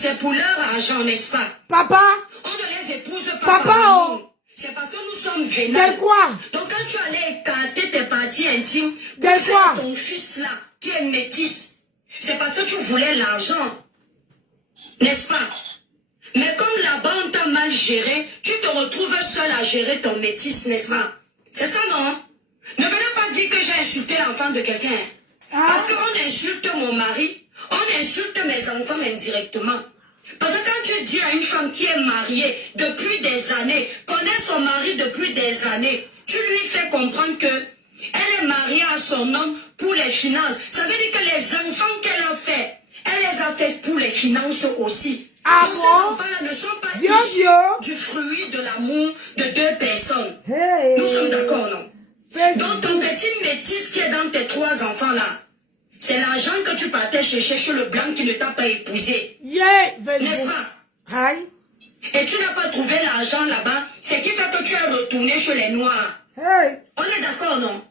C'est pour leur argent, n'est-ce pas? Papa? On ne les épouse pas Papa, par oh. amour. C'est parce que nous sommes vénales. De quoi? Donc quand tu allais écarter tes parties intimes De pour faire quoi? ton fils là, qui est métisse, c'est parce que tu voulais l'argent. N'est-ce pas? Mais comme là-bas on t'a mal géré, tu te retrouves seul à gérer ton métis, n'est-ce pas? C'est ça, non? Ne venez pas dire que j'ai insulté l'enfant de quelqu'un. Parce qu'on insulte mon mari, on insulte mes enfants indirectement. Parce que quand tu dis à une femme qui est mariée depuis des années, connaît son mari depuis des années, tu lui fais comprendre que elle est mariée à son homme pour les finances. Ça veut dire que les enfants qu'elle a fait, elle les a fait pour les finances aussi. Ah donc bon? ces enfants-là ne sont pas issus du fruit de l'amour de deux personnes. Hey. Nous sommes d'accord, non? Fais Donc ton petit métis qui est dans tes trois enfants-là, c'est l'argent que tu partais chercher chez le blanc qui ne t'a pas épousé. Yeah, N'est-ce pas? Aïe. Et tu n'as pas trouvé l'argent là-bas, c'est qui fait que tu es retourné chez les Noirs. Hey. On est d'accord, non?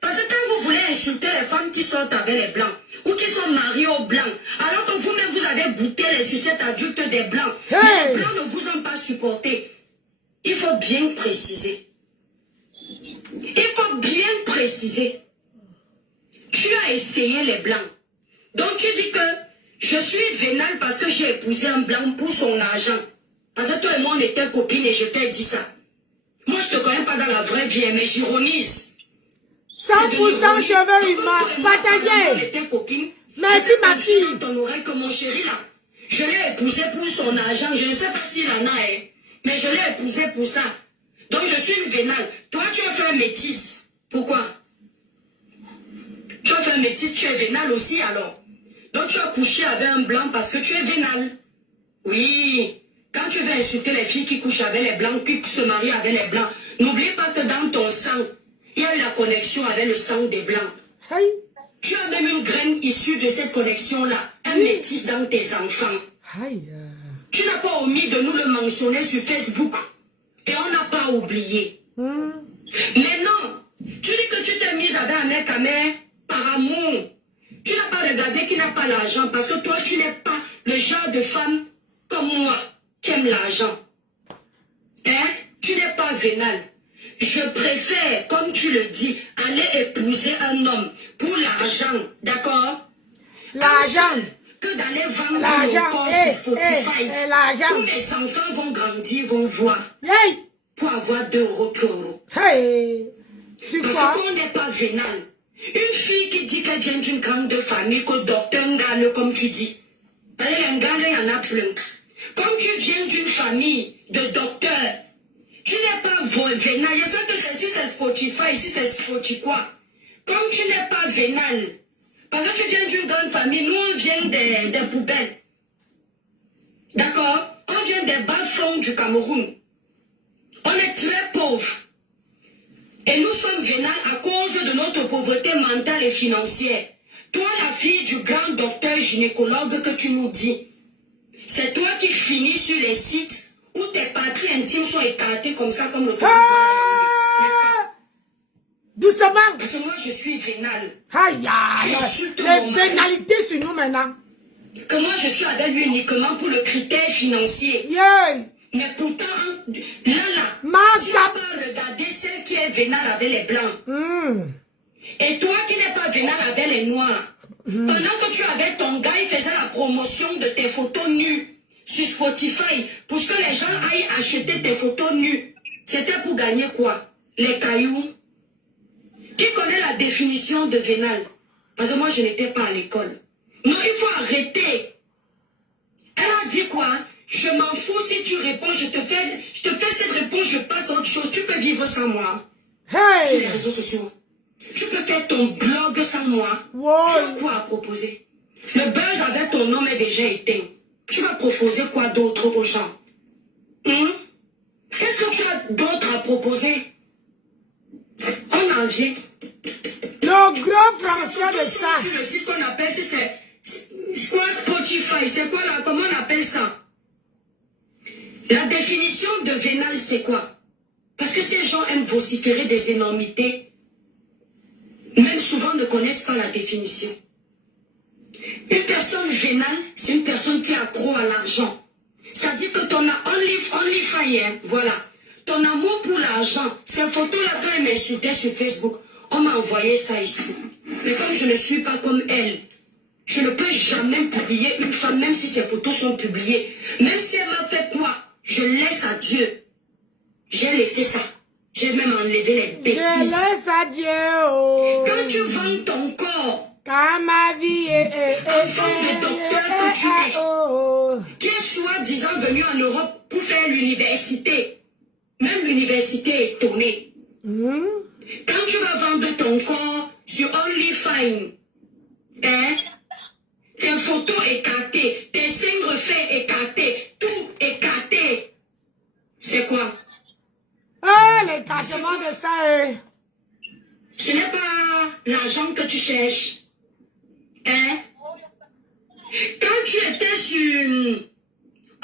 Parce que quand vous voulez insulter les femmes qui sortent avec les blancs, ou qui sont mariées aux blancs, alors que vous-même vous avez goûté les sucettes adultes des blancs, Hey. mais les blancs ne vous ont pas supporté. Il faut bien préciser. Il faut bien préciser. Tu as essayé les blancs. Donc tu dis que je suis vénale parce que j'ai épousé un blanc pour son argent. Parce que toi et moi on était copines et je t'ai dit ça. Moi je te connais pas dans la vraie vie, mais j'ironise. 100% cheveux humains. Partagez. On était copines. Merci ma fille. Ton oreille que mon chéri là. Je l'ai épousé pour son argent. Je ne sais pas s'il en a, hein, mais je l'ai épousé pour ça. Donc je suis une vénale. Toi tu as fait un métis. Pourquoi? Tu as fait un métis, tu es vénale aussi alors. Donc tu as couché avec un blanc parce que tu es vénale. Oui. Quand tu veux insulter les filles qui couchent avec les blancs, qui se marient avec les blancs, n'oublie pas que dans ton sang, il y a eu la connexion avec le sang des blancs. Aïe. Tu as même une graine issue de cette connexion-là, un métis dans tes enfants. Aïe. Tu n'as pas omis de nous le mentionner sur Facebook. Et on n'a pas oublié. Mais non, tu dis que tu t'es mise avec un mec à mère par amour. Tu n'as pas regardé qu'il n'a pas l'argent parce que toi, tu n'es pas le genre de femme comme moi qui aime l'argent. Hein? Tu n'es pas vénale. Je préfère, comme tu le dis, aller épouser un homme pour l'argent, d'accord? L'argent. Que d'aller vendre L'argent. mon corps sur Spotify. L'argent. Tous mes enfants vont grandir, vont voir. Hey. Pour avoir 2 euros, 3 euros. Hey. C'est Parce quoi? qu'on n'est pas vénal. Une fille qui dit qu'elle vient d'une grande famille, que docteur Ngale, comme tu dis. Allez, Ngale, il y en a plein. Comme tu viens d'une famille de docteurs, tu n'es pas vénal. Je sais que si c'est Spotify, si c'est Spotify quoi. Comme tu n'es pas vénal, parce que tu viens d'une grande famille, nous on vient des poubelles. D'accord? On vient des bas-fonds du Cameroun. On est très pauvres. Et nous sommes vénales à cause de notre pauvreté mentale et financière. Toi, la fille du grand docteur gynécologue que tu nous dis, c'est toi qui finis sur les sites où tes parties intimes sont écartées comme ça, comme le petit Doucement. Parce que moi, je suis vénale. Aïe, aïe. Les vénalités sur nous maintenant. Que moi, je suis avec lui uniquement pour le critère financier. Yeah. Mais pourtant, là, si tu peux regarder celle qui est vénale avec les blancs. Et toi qui n'es pas vénale avec les noirs. Pendant que tu avais ton gars, il faisait la promotion de tes photos nues sur Spotify pour que les gens aillent acheter tes photos nues. C'était pour gagner quoi? Les cailloux. Qui connaît la définition de vénale? Parce que moi, je n'étais pas à l'école. Non, il faut arrêter. Elle a dit quoi? Je m'en fous si tu réponds, je te fais cette réponse, je passe à autre chose. Tu peux vivre sans moi. Hey. Sur les réseaux sociaux. Tu peux faire ton blog sans moi. Wow. Tu as quoi à proposer? Le buzz avec ton nom est déjà éteint. Tu vas proposer quoi d'autre aux gens? Qu'est-ce que tu as d'autre à proposer? On en vient. Le gros français de ça. Sur le site qu'on appelle, c'est quoi Spotify? C'est quoi là? Comment on appelle ça? La définition de vénal, c'est quoi? Parce que ces gens aiment vociférer des énormités, même souvent ne connaissent pas la définition. Une personne vénale, c'est une personne qui est accro à l'argent. C'est-à-dire que ton only fire, voilà. Ton amour pour l'argent, ces photos-là, quand elle m'insultait sur Facebook, on m'a envoyé ça ici. Mais comme je ne suis pas comme elle, je ne peux jamais publier une femme, même si ses photos sont publiées. Même si elle m'a fait quoi, je laisse à Dieu. J'ai laissé ça. J'ai même enlevé les bêtises. Je laisse à Dieu. Oh. Quand tu vends ton corps, quand ma vie est enfant de docteur que tu es, oh. qui est soi-disant venu en Europe pour faire l'université. Même l'université est étonnée. Quand tu vas vendre ton corps sur OnlyFans, hein, tes photos écartées, tes seins refaits écartés, tout écarté. C'est quoi? Ah, l'écartement de ça, Ce n'est pas l'argent que tu cherches. Hein? Quand tu étais sur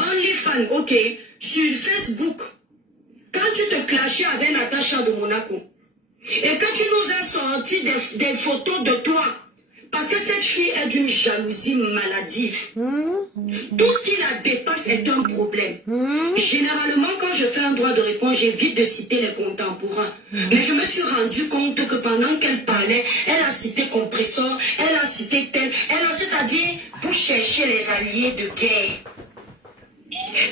OnlyFans, ok, sur Facebook, quand tu te clashais avec Natacha de Monaco, et que tu nous as sorti des photos de toi, parce que cette fille est d'une jalousie maladive. Tout ce qui la dépasse est un problème. Généralement, quand je fais un droit de réponse, j'évite de citer les contemporains. Mais je me suis rendu compte que pendant qu'elle parlait, elle a cité compresseur, elle a cité tel, c'est-à-dire pour chercher les alliés de guerre.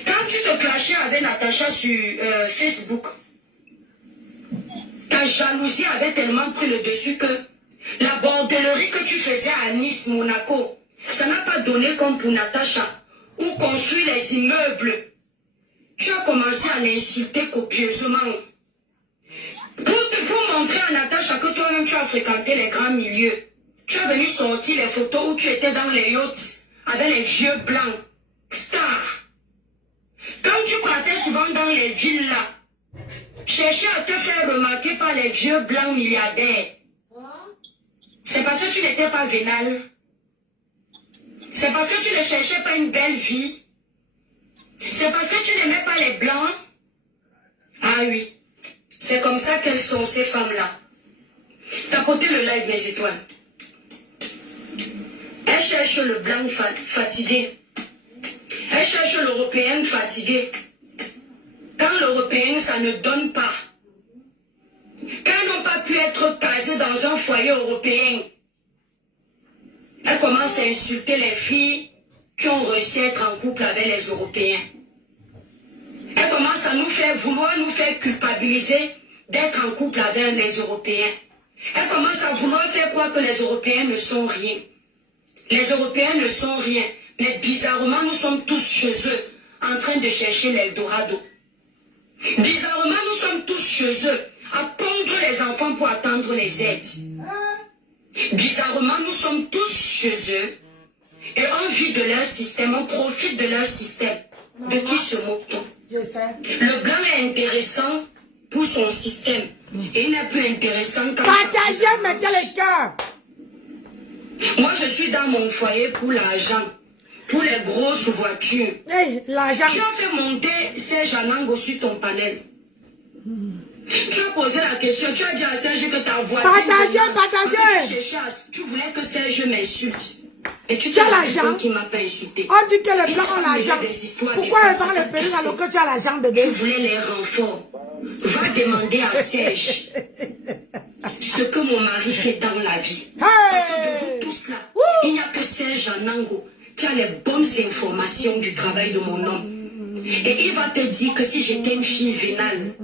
Quand tu te clashais avec Natacha sur Facebook, ta jalousie avait tellement pris le dessus que la bordellerie que tu faisais à Nice, Monaco, ça n'a pas donné comme pour Natacha, ou construire les immeubles. Tu as commencé à l'insulter copieusement. Pour montrer à Natacha que toi-même tu as fréquenté les grands milieux, tu as venu sortir les photos où tu étais dans les yachts avec les vieux blancs, stars. Quand tu partais souvent dans les villes là, chercher à te faire remarquer par les vieux blancs milliardaires. C'est parce que tu n'étais pas vénal. C'est parce que tu ne cherchais pas une belle vie. C'est parce que tu n'aimais pas les blancs. Ah oui. C'est comme ça qu'elles sont ces femmes-là. Tapotez le live, mes étoiles. Elles cherchent le blanc fatigué. Elles cherchent l'européenne fatiguée. Quand l'européenne, ça ne donne pas. Quand elles n'ont pas pu être casées dans un foyer européen, elles commencent à insulter les filles qui ont réussi à être en couple avec les Européens. Elles commencent à vouloir nous faire culpabiliser d'être en couple avec les Européens. Elles commencent à vouloir faire croire que les Européens ne sont rien. Les Européens ne sont rien. Mais bizarrement, nous sommes tous chez eux, en train de chercher l'Eldorado. Bizarrement, nous sommes tous chez eux, à pondre les enfants pour attendre les aides. Bizarrement, nous sommes tous chez eux, et on vit de leur système, on profite de leur système. De qui se moque-t-on? Je sais. Le blanc est intéressant pour son système, et il n'est plus intéressant quand... Partagez, mettez les cœurs. Moi, je suis dans mon foyer pour l'argent. Pour les grosses voitures. Hey, l'argent. Tu as fait monter Serge Anango sur ton panel. Tu as posé la question, tu as dit à Serge que ta voiture... Partagez. Tu voulais que Serge m'insulte. Et tu as l'argent qui m'a pas insulté. On dit que les blancs ont l'argent. Pourquoi ils parlent le pays alors que tu as l'argent, bébé? Tu voulais les renforts. Va demander à Serge ce que mon mari fait dans la vie. Hey. Parce que de vous tous là, il n'y a que Serge Anango qui a les bonnes informations du travail de mon homme. Et il va te dire que si j'étais une fille vénale,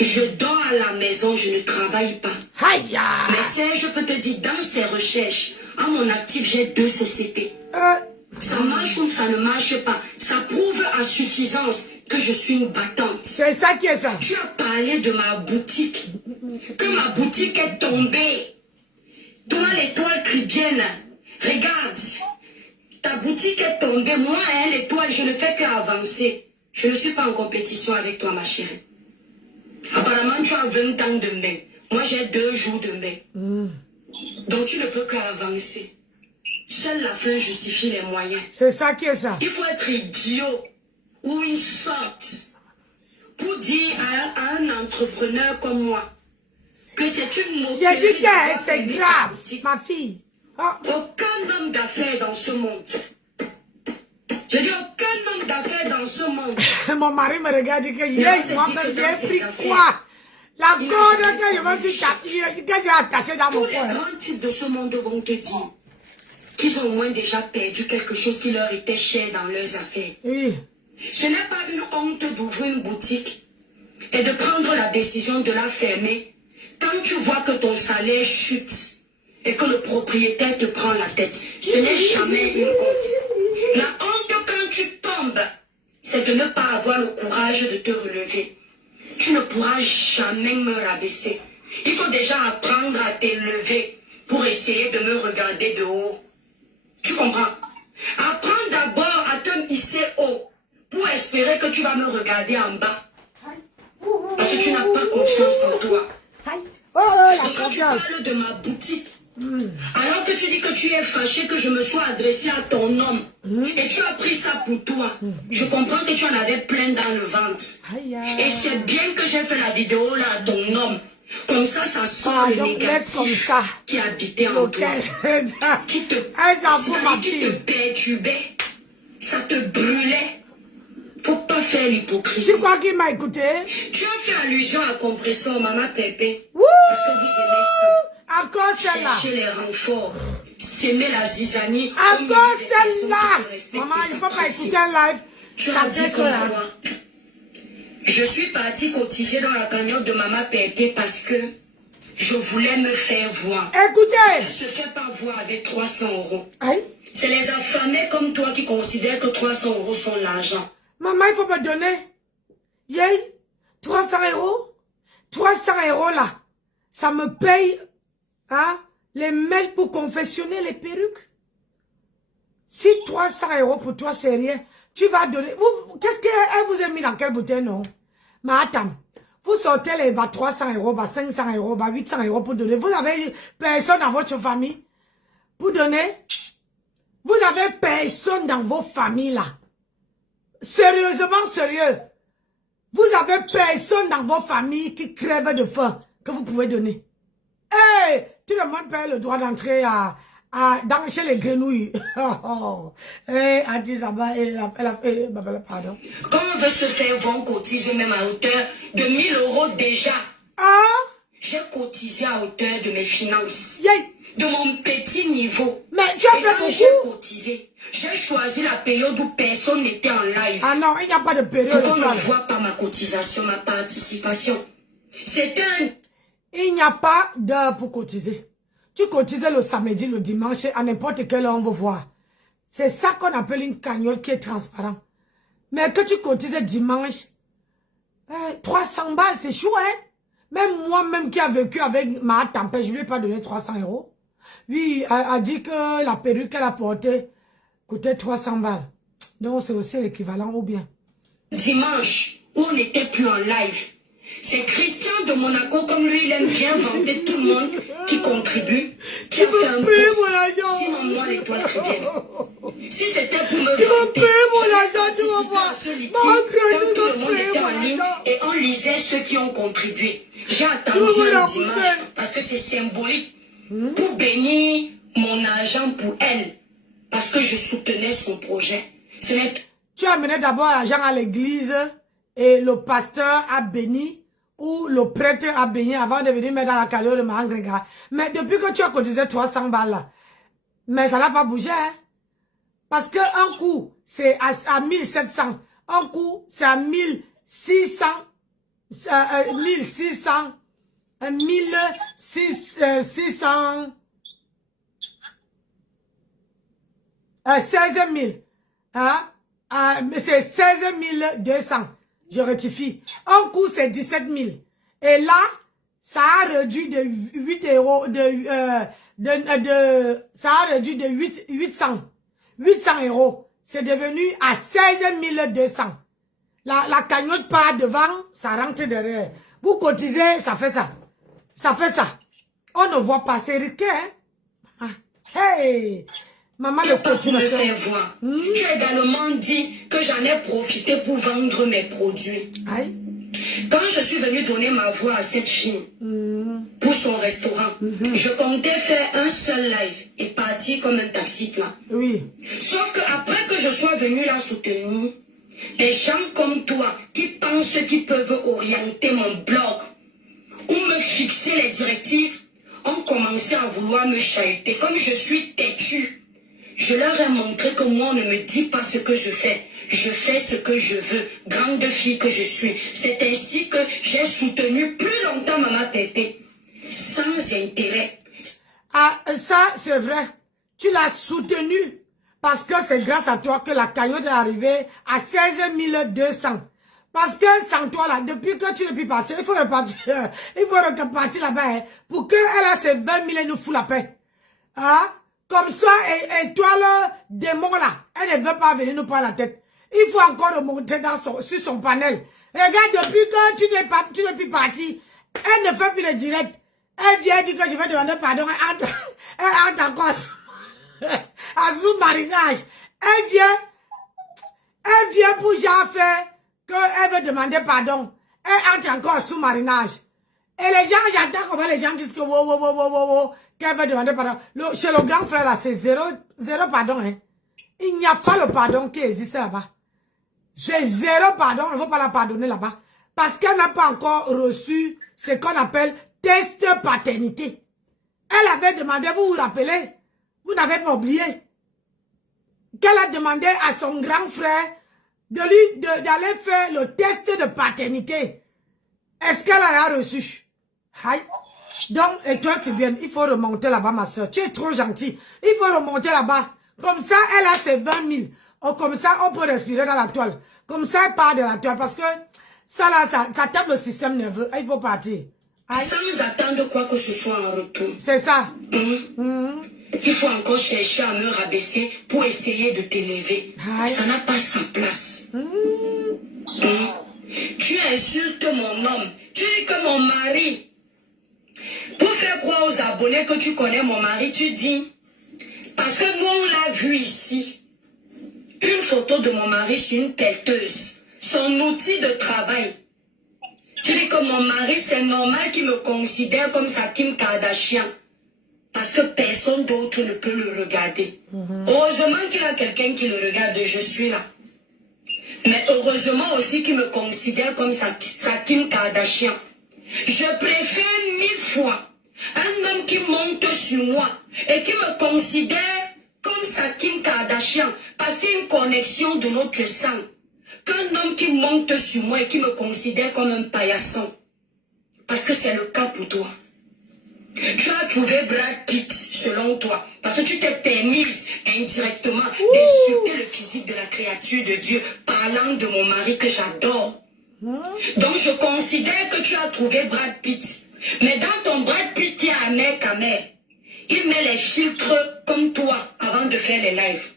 je dors à la maison, je ne travaille pas. Aïe. Mais Serge peut te dire, dans ses recherches, à mon actif, j'ai 2 sociétés. Ça marche ou ça ne marche pas. Ça prouve à suffisance que je suis une battante. C'est ça qui est ça. Tu as parlé de ma boutique. Que ma boutique est tombée. Toi, l'étoile cribienne, regarde. Ta boutique est tombée. Moi, l'étoile, je ne fais qu'avancer. Je ne suis pas en compétition avec toi, ma chérie. Apparemment, tu as 20 ans de mai. Moi, j'ai 2 jours de mai. Donc, tu ne peux qu'avancer. Seule la fin justifie les moyens. C'est ça qui est ça. Il faut être idiot ou une sorte pour dire à un entrepreneur comme moi que c'est une moquerie. J'ai dit que c'est grave, ma fille. Ah. Aucun homme d'affaires dans ce monde. Je dis aucun homme d'affaires dans ce monde. Mon mari me regarde et dit que moi-même j'ai pris quoi? La corde que je me suis que j'ai attachée dans mon poing. Tous les grands types de ce monde vont te dire qu'ils ont au moins déjà perdu quelque chose qui leur était cher dans leurs affaires. Oui. Ce n'est pas une honte d'ouvrir une boutique et de prendre la décision de la fermer quand tu vois que ton salaire chute et que le propriétaire te prend la tête. Ce n'est jamais une honte. La honte quand tu tombes, c'est de ne pas avoir le courage de te relever. Tu ne pourras jamais me rabaisser. Il faut déjà apprendre à t'élever pour essayer de me regarder de haut. Tu comprends? Apprends d'abord à te hisser haut pour espérer que tu vas me regarder en bas. Parce que tu n'as pas confiance en toi. Donc quand tu parles de ma boutique, alors que tu dis que tu es fâché que je me sois adressé à ton homme, et tu as pris ça pour toi, je comprends que tu en avais plein dans le ventre. Et c'est bien que j'ai fait la vidéo là à ton homme. Comme ça sort le négatif qui habitait en toi. Qui te perturbait. Ça te brûlait. Faut pas faire l'hypocrisie. Tu crois qu'il m'a écouté? Tu as fait allusion à Compressor, Maman Pépé. Parce que vous aimez ça. Encore celle-là. Chercher les renforts. S'aimer la zizanie. Encore celle-là. Maman, il ne faut pas écouter un live. Tu as dit comme quoi? Je suis partie cotiser dans la cagnotte de Maman Pépé parce que je voulais me faire voir. Écoutez. Je ne se fait pas voir avec 300 €. Aïe. C'est les affamés comme toi qui considèrent que 300 € sont l'argent. Maman, il faut me donner. Yay, 300 €. 300 € là. Ça me paye les mails pour confectionner les perruques. Si 300 € pour toi, c'est rien, tu vas donner. Qu'est-ce qu'elle vous a mis dans quelle bouteille, non? Mais attends. Vous sortez les 300 €, 500 €, 800 € pour donner. Vous avez personne dans votre famille pour donner. Vous n'avez personne dans vos familles là. Sérieusement sérieux. Vous avez personne dans vos familles qui crève de faim que vous pouvez donner. Hey, tout le monde paye le droit d'entrer chez les grenouilles. Hey, Adizaba, pardon. Quand on veut se faire voir, on cotise même à hauteur de 1000 € déjà. J'ai cotisé à hauteur de mes finances. De mon petit niveau. Mais tu as fait beaucoup. J'ai cotisé. J'ai choisi la période où personne n'était en live. Ah non, il n'y a pas de période. Pour qu'on ne voit pas ma cotisation, ma participation. C'est un... Il n'y a pas d'heure pour cotiser. Tu cotises le samedi, le dimanche, à n'importe quelle heure on veut voir. C'est ça qu'on appelle une cagnotte qui est transparente. Mais que tu cotises dimanche, 300 balles, c'est chou, hein? Même moi-même qui a vécu avec ma tempête, je ne lui ai pas donné 300 €. Oui, elle a dit que la perruque qu'elle a portée coûtait 300 balles. Donc c'est aussi l'équivalent ou bien. Dimanche, où on n'était plus en live. C'est Christian de Monaco, comme lui, il aime bien vanter tout le monde qui contribue, qui a fait un post. Sinon, moi, l'étoile très bien. Si c'était pour me vanter, quand tout le monde était en ligne et on lisait ceux qui ont contribué. J'ai attendu le dimanche parce que c'est symbolique pour bénir mon argent pour elle. Parce que je soutenais son projet. Tu as amené d'abord l'argent à l'église et le pasteur a béni ou le prêtre a béni avant de venir mettre dans la calorie de ma agrégate. Mais depuis que tu as cotisé 300 balles là, mais ça n'a pas bougé, hein? Parce que un coup, c'est à 1700. Un coup, c'est à 1600. 1600. 1600. 16 000. Hein? C'est 16 200. Je rectifie. Un coup, c'est 17 000. Et là, ça a réduit de 8 €, ça a réduit de 800 €. C'est devenu à 16 200. La cagnotte part devant, ça rentre derrière. Vous cotisez, ça fait ça. Ça fait ça. On ne voit pas, c'est risqué, hein? Hey! Maman, le cotisation. Tu as également dit que j'en ai profité pour vendre mes produits. Aïe. Quand je suis venue donner ma voix à cette fille pour son restaurant, je comptais faire un seul live et partir comme un taxi plat. Oui. Sauf que après que je sois venue la soutenir, les gens comme toi qui pensent qu'ils peuvent orienter mon blog ou me fixer les directives ont commencé à vouloir me chahuter. Comme je suis têtue, je leur ai montré que moi, on ne me dit pas ce que je fais. Je fais ce que je veux, grande fille que je suis. C'est ainsi que j'ai soutenu plus longtemps Maman Tété, sans intérêt. Ah, ça, c'est vrai. Tu l'as soutenu parce que c'est grâce à toi que la cagnotte est arrivée à 16 200. Parce que sans toi, là, depuis que tu ne peux partir, il faut repartir, là-bas, hein, pour qu'elle a ses 20 000 et nous fout la paix. Hein? Comme ça, et toi, le démon, là, elle ne veut pas venir nous prendre la tête. Il faut encore remonter sur son panel. Regarde, depuis que tu n'es plus parti, elle ne fait plus le direct. Elle vient dire que je vais demander pardon. Elle entre encore à sous-marinage. Elle vient pour genre faire qu'elle veut demander pardon. Elle entre encore à sous-marinage. Et les gens, j'entends comment les gens disent que qu'elle veut demander pardon. Chez le grand frère là, c'est zéro pardon. Hein. Il n'y a pas le pardon qui existe là-bas. C'est zéro pardon, on ne veut pas la pardonner là-bas. Parce qu'elle n'a pas encore reçu ce qu'on appelle test paternité. Elle avait demandé, vous vous rappelez, vous n'avez pas oublié, qu'elle a demandé à son grand frère d'aller faire le test de paternité. Est-ce qu'elle l'a reçu? Aïe. Donc, et toi qui viens, il faut remonter là-bas, ma soeur. Tu es trop gentille. Il faut remonter là-bas. Comme ça, elle a ses 20 000. Oh, comme ça, on peut respirer dans la toile. Comme ça, elle part de la toile. Parce que ça, là, ça tape le système nerveux. Il faut partir. Aïe. Sans attendre quoi que ce soit en retour. C'est ça. Il faut encore chercher à me rabaisser pour essayer de t'élever. Ça n'a pas sa place. Tu insultes mon homme. Tu dis que mon mari... Pour faire croire aux abonnés que tu connais mon mari, tu dis... Parce que nous, on l'a vu ici. Une photo de mon mari sur une pelleteuse. Son outil de travail. Tu dis que mon mari, c'est normal qu'il me considère comme sa Kim Kardashian. Parce que personne d'autre ne peut le regarder. Heureusement qu'il y a quelqu'un qui le regarde, je suis là. Mais heureusement aussi qu'il me considère comme sa Kim Kardashian. Je préfère 1000 fois un homme qui monte sur moi et qui me considère comme sa Kim Kardashian parce qu'il y a une connexion de notre sang, qu'un homme qui monte sur moi et qui me considère comme un paillasson. Parce que c'est le cas pour toi. Tu as trouvé Brad Pitt selon toi parce que tu t'es permise indirectement d'insulter le physique de la créature de Dieu parlant de mon mari que j'adore. Donc je considère que tu as trouvé Brad Pitt. Mais dans ton Brad Pitt qui est amer qu'amer, il met les filtres comme toi avant de faire les lives.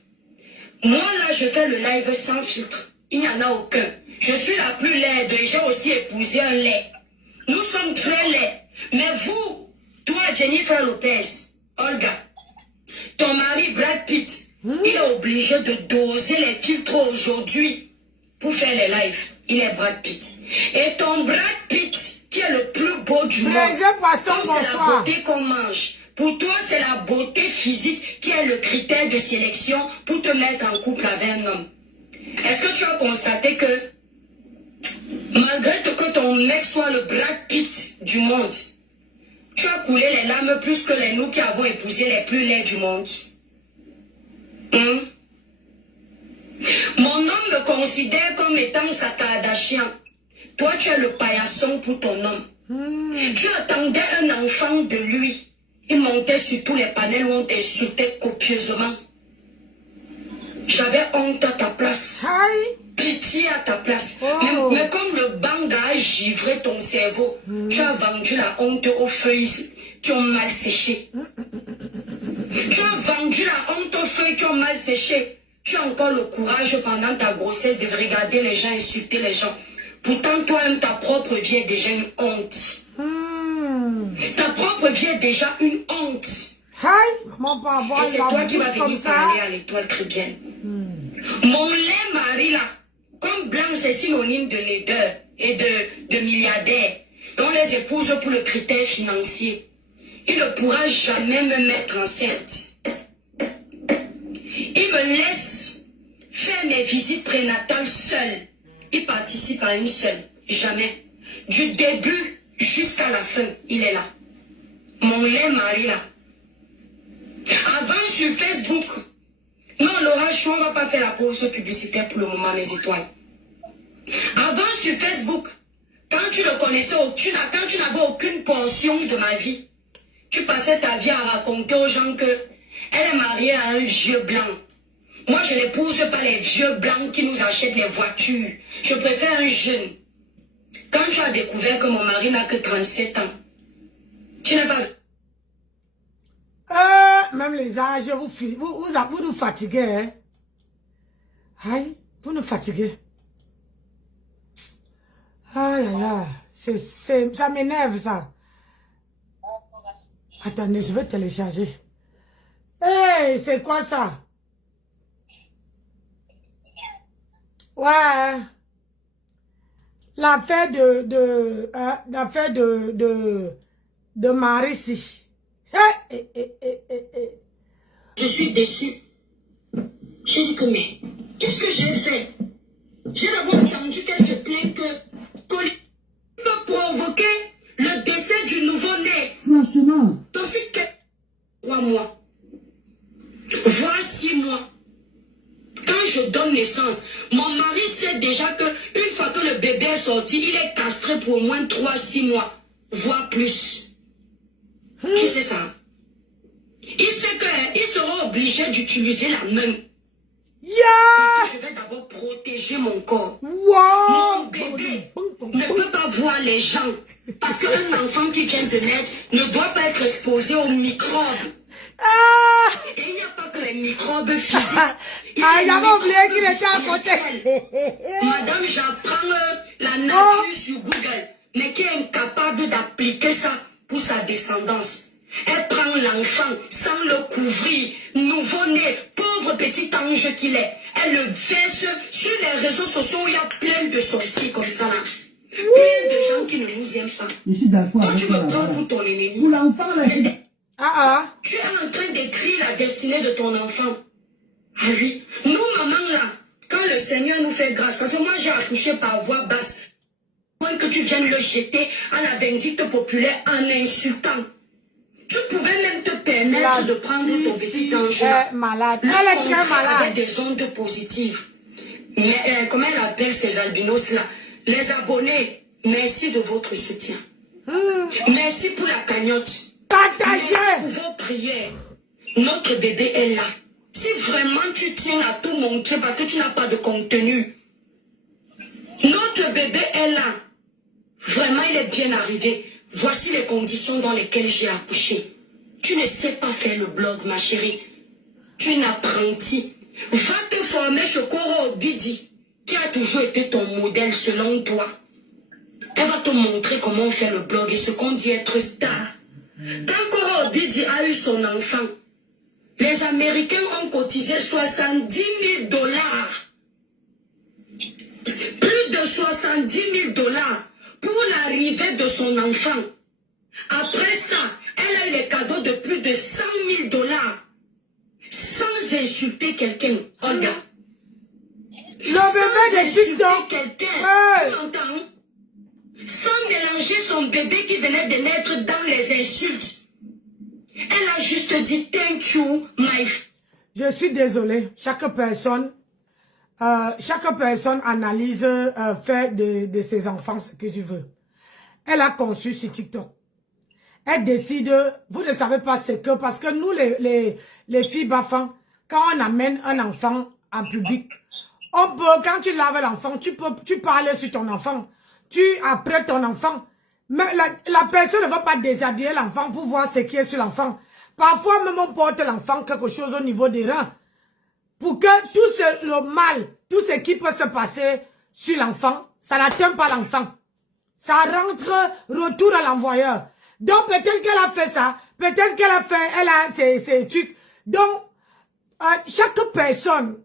Moi là je fais le live sans filtre. Il n'y en a aucun. Je suis la plus laide et j'ai aussi épousé un lait. Nous sommes très laids. Mais vous, toi Jennifer Lopez, Olga, ton mari Brad Pitt, il est obligé de doser les filtres aujourd'hui pour faire les lives. Il est Brad Pitt. Et ton Brad Pitt, qui est le plus beau du monde, c'est la beauté qu'on mange. Pour toi, c'est la beauté physique qui est le critère de sélection pour te mettre en couple avec un homme. Est-ce que tu as constaté que, malgré que ton mec soit le Brad Pitt du monde, tu as coulé les larmes plus que les nous qui avons épousé les plus laids du monde? Mon homme me considère comme étant sa Kardashian. Toi, tu es le paillasson pour ton homme. Tu attendais un enfant de lui. Il montait sur tous les panels où on t'insultait copieusement. J'avais honte à ta place. Pitié à ta place. Mais comme le banga a givré ton cerveau, tu as vendu la honte aux feuilles qui ont mal séché. Tu as vendu la honte aux feuilles qui ont mal séché. Tu as encore le courage pendant ta grossesse de regarder les gens, insulter les gens. Pourtant, toi-même, ta propre vie est déjà une honte. Ta propre vie est déjà une honte. Et c'est toi qui vas venir parler à l'étoile chrétienne. Mon lait mari là, comme blanc c'est synonyme de laideur. et de milliardaires. Et on les épouse pour le critère financier. Il ne pourra jamais me mettre enceinte. Il me laisse faire mes visites prénatales seul. Il participe à une seule. Jamais. Du début jusqu'à la fin, il est là. Mon lait mari là. Avant sur Facebook. Non, Laura Chou, on ne va pas faire la pause publicitaire pour le moment, mes étoiles. Avant sur Facebook, quand tu ne connaissais quand tu n'avais aucune portion de ma vie, tu passais ta vie à raconter aux gens que elle est mariée à un vieux blanc. Moi, je n'épouse pas les vieux blancs qui nous achètent les voitures. Je préfère un jeune. Quand tu as découvert que mon mari n'a que 37 ans, tu n'as pas... Même les âges, vous nous fatiguez, hein? Aïe, vous nous fatiguez. Aïe, aïe, aïe. Ça m'énerve, ça. Attendez, je vais télécharger. Hey, c'est quoi ça? Ouais. L'affaire de Marissi. Je suis déçue. J'ai dit que mais, qu'est-ce que j'ai fait? J'ai d'abord entendu qu'elle se plaint que Colin peut provoquer le décès du nouveau-né. Franchement. Donc c'est 3 mois, voire 6 mois. Quand je donne naissance, mon mari sait déjà que une fois que le bébé est sorti, il est castré pour au moins 3-6 mois, voire plus. Tu sais ça? Il sait qu'il sera obligé d'utiliser la main. Parce que je vais d'abord protéger mon corps. Mon bébé ne peut pas voir les gens. Parce qu'un enfant qui vient de naître ne doit pas être exposé aux microbes. Et il n'y a pas que les microbes physiques. Il avait oublié qu'il était à côté. Madame, j'apprends la nature sur Google, mais qui est incapable d'appliquer ça pour sa descendance. Elle prend l'enfant sans le couvrir, nouveau-né, pauvre petit ange qu'il est. Elle le verse sur les réseaux sociaux où il y a plein de sorciers comme ça là. Plein de gens qui ne nous aiment pas. Je suis d'accord. Toi, tu me prends pour ton ennemi. Pour l'enfant, là, tu es en train d'écrire la destinée de ton enfant. Ah oui. Nous, maman, là, quand le Seigneur nous fait grâce, parce que moi, j'ai accouché par voix basse, que tu viennes le jeter à la vindicte populaire en insultant. Tu pouvais même te permettre de prendre ton petit ange là. Malade. Elle est très malade. Avec des ondes positives. Mais comment elle appelle ces albinos là? Les abonnés, merci de votre soutien. Merci pour la cagnotte. Partagez. Merci pour vos prières. Notre bébé est là. Si vraiment tu tiens à tout montrer parce que tu n'as pas de contenu, notre bébé est là. Vraiment, il est bien arrivé. Voici les conditions dans lesquelles j'ai accouché. Tu ne sais pas faire le blog, ma chérie. Tu es une apprentie. Va te former chez Koro Obidi, qui a toujours été ton modèle selon toi. Elle va te montrer comment on fait le blog et ce qu'on dit être star. Quand Koro Obidi a eu son enfant, les Américains ont cotisé 70 000 $. Plus de 70 000 $ pour l'arrivée de son enfant. Après ça, elle a eu les cadeaux de plus de 100 000 $. Sans insulter quelqu'un. Olga. Le bébé de TikTok. Tu entends? Sans mélanger son bébé qui venait de naître dans les insultes. Elle a juste dit thank you, my... Je suis désolée. Chaque personne analyse, fait de ses enfants ce que tu veux. Elle a conçu sur TikTok. Elle décide, vous ne savez pas ce que, parce que nous les filles bafans, quand on amène un enfant en public, on peut, quand tu laves l'enfant, tu parles sur ton enfant, tu apprêtes ton enfant, mais la personne ne va pas déshabiller l'enfant pour voir ce qui est sur l'enfant. Parfois même on porte l'enfant quelque chose au niveau des reins, pour que tout le mal, tout ce qui peut se passer sur l'enfant, ça n'atteint pas l'enfant. Ça rentre, retour à l'envoyeur. Donc peut-être qu'elle a fait ça, peut-être qu'elle a fait, ses trucs. Donc, chaque personne,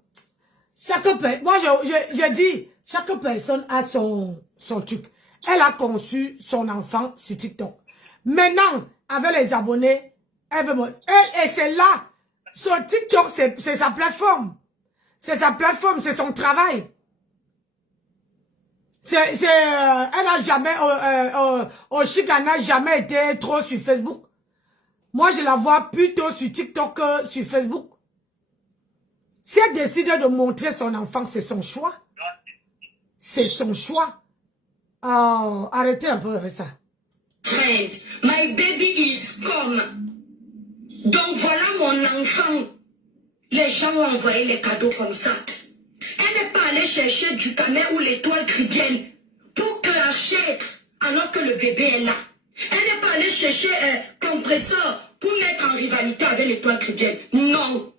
moi je dis, Chaque personne a son truc. Elle a conçu son enfant sur TikTok. Maintenant, avec les abonnés, elle veut... et c'est là, sur TikTok, c'est sa plateforme. C'est sa plateforme, c'est son travail. Elle n'a jamais... Oshika n'a jamais été trop sur Facebook. Moi, je la vois plutôt sur TikTok que sur Facebook. Si elle décide de montrer son enfant, c'est son choix. C'est son choix. Oh, arrêtez un peu avec ça. Friends, my baby is come. Donc voilà mon enfant. Les gens ont envoyé les cadeaux comme ça. Elle n'est pas allée chercher du canet ou l'étoile caribéenne pour clasher alors que le bébé est là. Elle n'est pas allée chercher un compresseur pour mettre en rivalité avec l'étoile caribéenne. Non.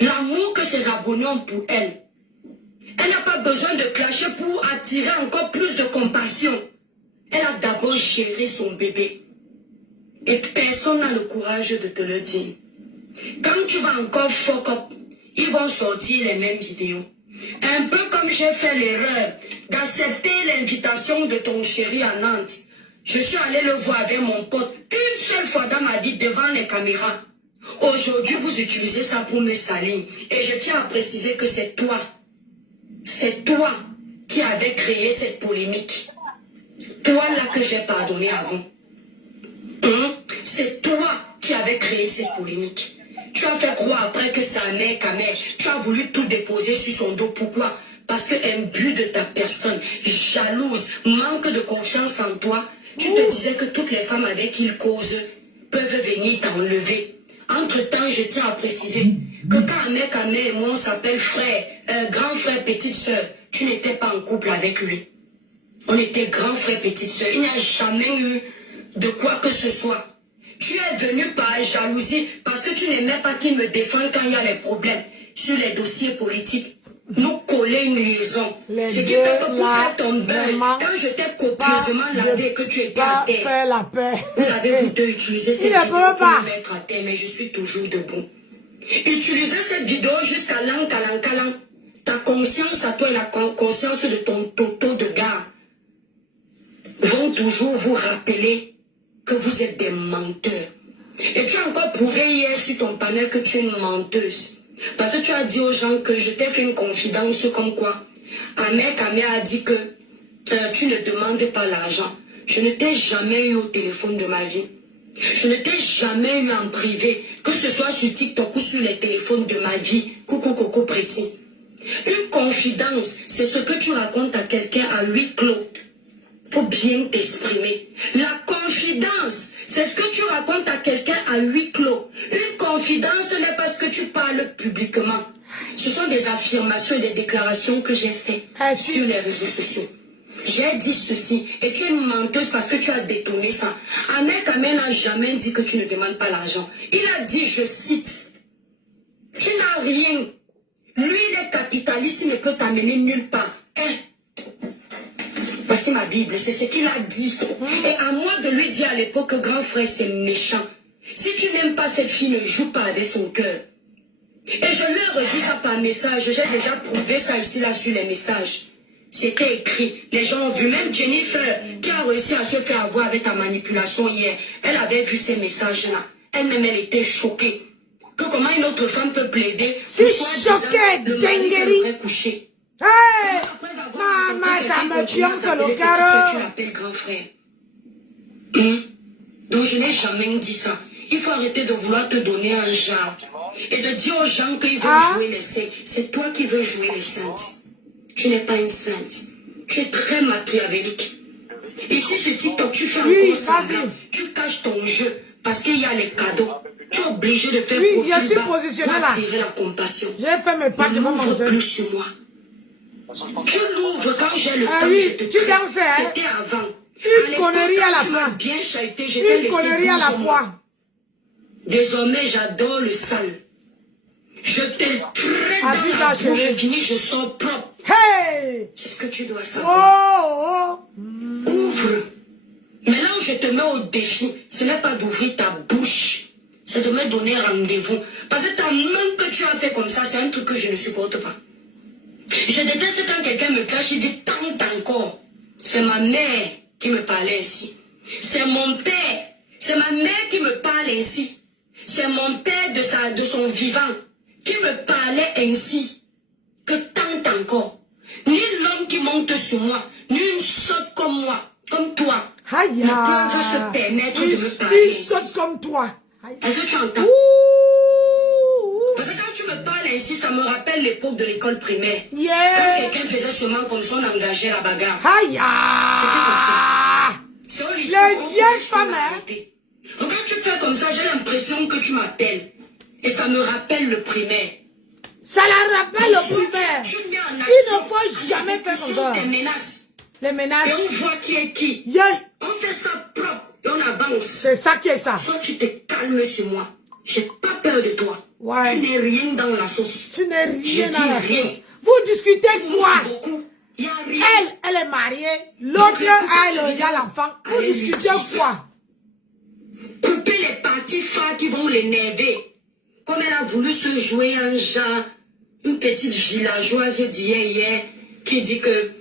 L'amour que ses abonnés ont pour elle. Elle n'a pas besoin de clasher pour attirer encore plus de compassion. Elle a d'abord géré son bébé. Et personne n'a le courage de te le dire. Quand tu vas encore fuck up, ils vont sortir les mêmes vidéos. Un peu comme j'ai fait l'erreur d'accepter l'invitation de ton chéri à Nantes. Je suis allé le voir avec mon pote une seule fois dans ma vie devant les caméras. Aujourd'hui, vous utilisez ça pour me salir. Et je tiens à préciser que c'est toi. C'est toi qui avais créé cette polémique. Toi là que j'ai pardonné avant. C'est toi qui avais créé cette polémique. Tu as fait croire après que c'est un mec à mère. Tu as voulu tout déposer sur son dos. Pourquoi? Parce que imbu de ta personne, jalouse, manque de confiance en toi, tu te disais que toutes les femmes avec qui il cause peuvent venir t'enlever. Entre-temps, je tiens à préciser que quand un mec à mère et moi on s'appelle frère, grand frère, petite soeur, tu n'étais pas en couple avec lui. On était grand frère, petite soeur. Il n'y a jamais eu de quoi que ce soit. Tu es venu par jalousie parce que tu n'aimais pas qu'il me défende quand il y a les problèmes sur les dossiers politiques. Nous coller une liaison. Ce qui fait que pour faire ton buzz, quand je t'ai copieusement lavé et que tu étais à terre, la paix. vous avez vous deux utilisé cette vidéo pour me mettre à terre, mais je suis toujours debout. Utilisez cette vidéo jusqu'à l'an. Ta conscience à toi et la conscience de ton toto de gars vont toujours vous rappeler que vous êtes des menteurs. Et tu as encore prouvé hier sur ton panel que tu es une menteuse. Parce que tu as dit aux gens que je t'ai fait une confidence comme quoi Ahmed Kamé a dit que tu ne demandes pas l'argent. Je ne t'ai jamais eu au téléphone de ma vie. Je ne t'ai jamais eu en privé, que ce soit sur TikTok ou sur les téléphones de ma vie. Coucou Coco Préti. Une confidence, c'est ce que tu racontes à quelqu'un à huis clos. Faut bien t'exprimer. La confidence, c'est ce que tu racontes à quelqu'un à huis clos. Une confidence n'est pas ce que tu parles publiquement. Ce sont des affirmations et des déclarations que j'ai faites sur les réseaux sociaux. J'ai dit ceci et tu es une menteuse parce que tu as détourné ça. Ahmed Kamé n'a jamais dit que tu ne demandes pas l'argent. Il a dit, je cite, tu n'as rien. Lui, il est capitaliste, il ne peut t'amener nulle part. Voici ma Bible, c'est ce qu'il a dit. Et à moi de lui dire à l'époque que grand frère, c'est méchant. Si tu n'aimes pas cette fille, ne joue pas avec son cœur. Et je lui ai redit ça par message. J'ai déjà prouvé ça ici, là, sur les messages. C'était écrit. Les gens ont vu. Même Jennifer, qui a réussi à se faire avoir avec ta manipulation hier, elle avait vu ces messages-là. Elle-même, elle était choquée. Que comment une autre femme peut plaider. Si choquée, Dengeri. Coucher. Hey! Maman, ça me pionce le cœur. Tu l'appelles grand frère. Donc je n'ai jamais dit ça. Il faut arrêter de vouloir te donner un genre. Et de dire aux gens qu'ils veulent jouer les saints. C'est toi qui veux jouer les saintes. Tu n'es pas une sainte. Tu es très machiavélique. Ici sur TikTok, tu fais encore semblant. Tu caches ton jeu parce qu'il y a les cadeaux. Tu es obligé de faire profil je suis bas positionnée pour là. attirer la compassion. J'ai fait mes pas de manger. Plus sur moi. Tu l'ouvres quand j'ai le temps. Oui, tu dansais, hein? C'était avant. Une connerie à la fois. Bien chahuté, une connerie à la fois. Désormais, j'adore le sale. Je te traite dans la bouche, je finis, je sors propre. Hey! C'est ce que tu dois savoir. Oh! Ouvre. Mais là où je te mets au défi, ce n'est pas d'ouvrir ta bouche. C'est de me donner rendez-vous. Parce que ta main que tu as fait comme ça, c'est un truc que je ne supporte pas. Je déteste quand quelqu'un me cache et dit tant encore. C'est ma mère qui me parlait ainsi. C'est mon père. C'est ma mère qui me parle ainsi. C'est mon père de son vivant qui me parlait ainsi. Que tant encore. Ni l'homme qui monte sur moi, ni une sotte comme moi, comme toi, Aïe, ne peuvent se permettre de me parler. Une sotte comme toi. Est-ce que tu entends? Parce que quand tu me parles ainsi, ça me rappelle l'époque de l'école primaire. Yeah. Quand quelqu'un faisait seulement comme ça, on engageait la bagarre. Aïe. C'est au lycée. Les vieilles femmes, hein. Donc quand tu fais comme ça, j'ai l'impression que tu m'appelles. Et ça me rappelle le primaire. Ça la rappelle le primaire. Il ne faut jamais faire comme ça. Des menaces. Les menaces. Et on voit qui est qui. Yeah. On fait ça propre et on avance. C'est ça qui est ça. Soit tu te calmes sur moi. J'ai pas peur de toi. Ouais. Tu n'es rien dans la sauce. Tu n'es rien Je dans la dis rien. sauce. Vous discutez quoi? Il y a rien. Elle est mariée. L'autre, il y a l'enfant. Vous discutez quoi? Couper les parties phares qui vont l'énerver. Comme elle a voulu se jouer un genre, une petite villageoise d'hier, qui dit que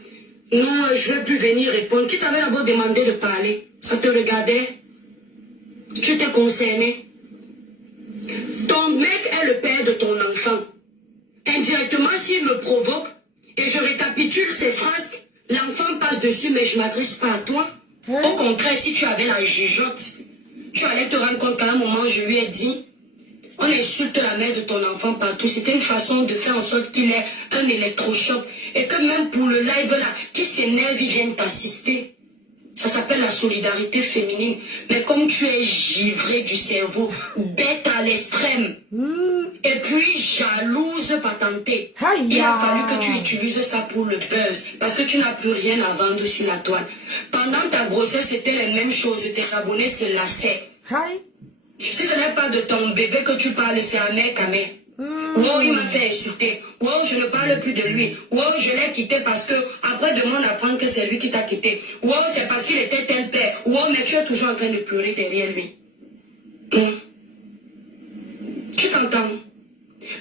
non, je ne veux plus venir répondre. Qui t'avait d'abord demandé de parler? Ça te regardait? Tu t'es concerné? Ton mec est le père de ton enfant. Indirectement, s'il me provoque et je récapitule ses phrases, l'enfant passe dessus, mais je ne m'adresse pas à toi. Au contraire, si tu avais la jugeote, tu allais te rendre compte qu'à un moment, je lui ai dit, on insulte la mère de ton enfant partout. C'était une façon de faire en sorte qu'il ait un électrochoc. Et que même pour le live là, qui s'énerve, ils viennent t'assister. Ça s'appelle la solidarité féminine. Mais comme tu es givré du cerveau, bête à l'extrême, et puis jalouse patentée, il a fallu que tu utilises ça pour le buzz. Parce que tu n'as plus rien à vendre sur la toile. Pendant ta grossesse, c'était les mêmes choses. Tes abonnés se lassaient. Si ce n'est pas de ton bébé que tu parles, c'est un mec à mère. Wow, il m'a fait insulter. Wow, je ne parle plus de lui. Wow, je l'ai quitté parce que après demain on apprend que c'est lui qui t'a quitté. Wow, c'est parce qu'il était tel père. Wow, mais tu es toujours en train de pleurer derrière lui. Tu t'entends?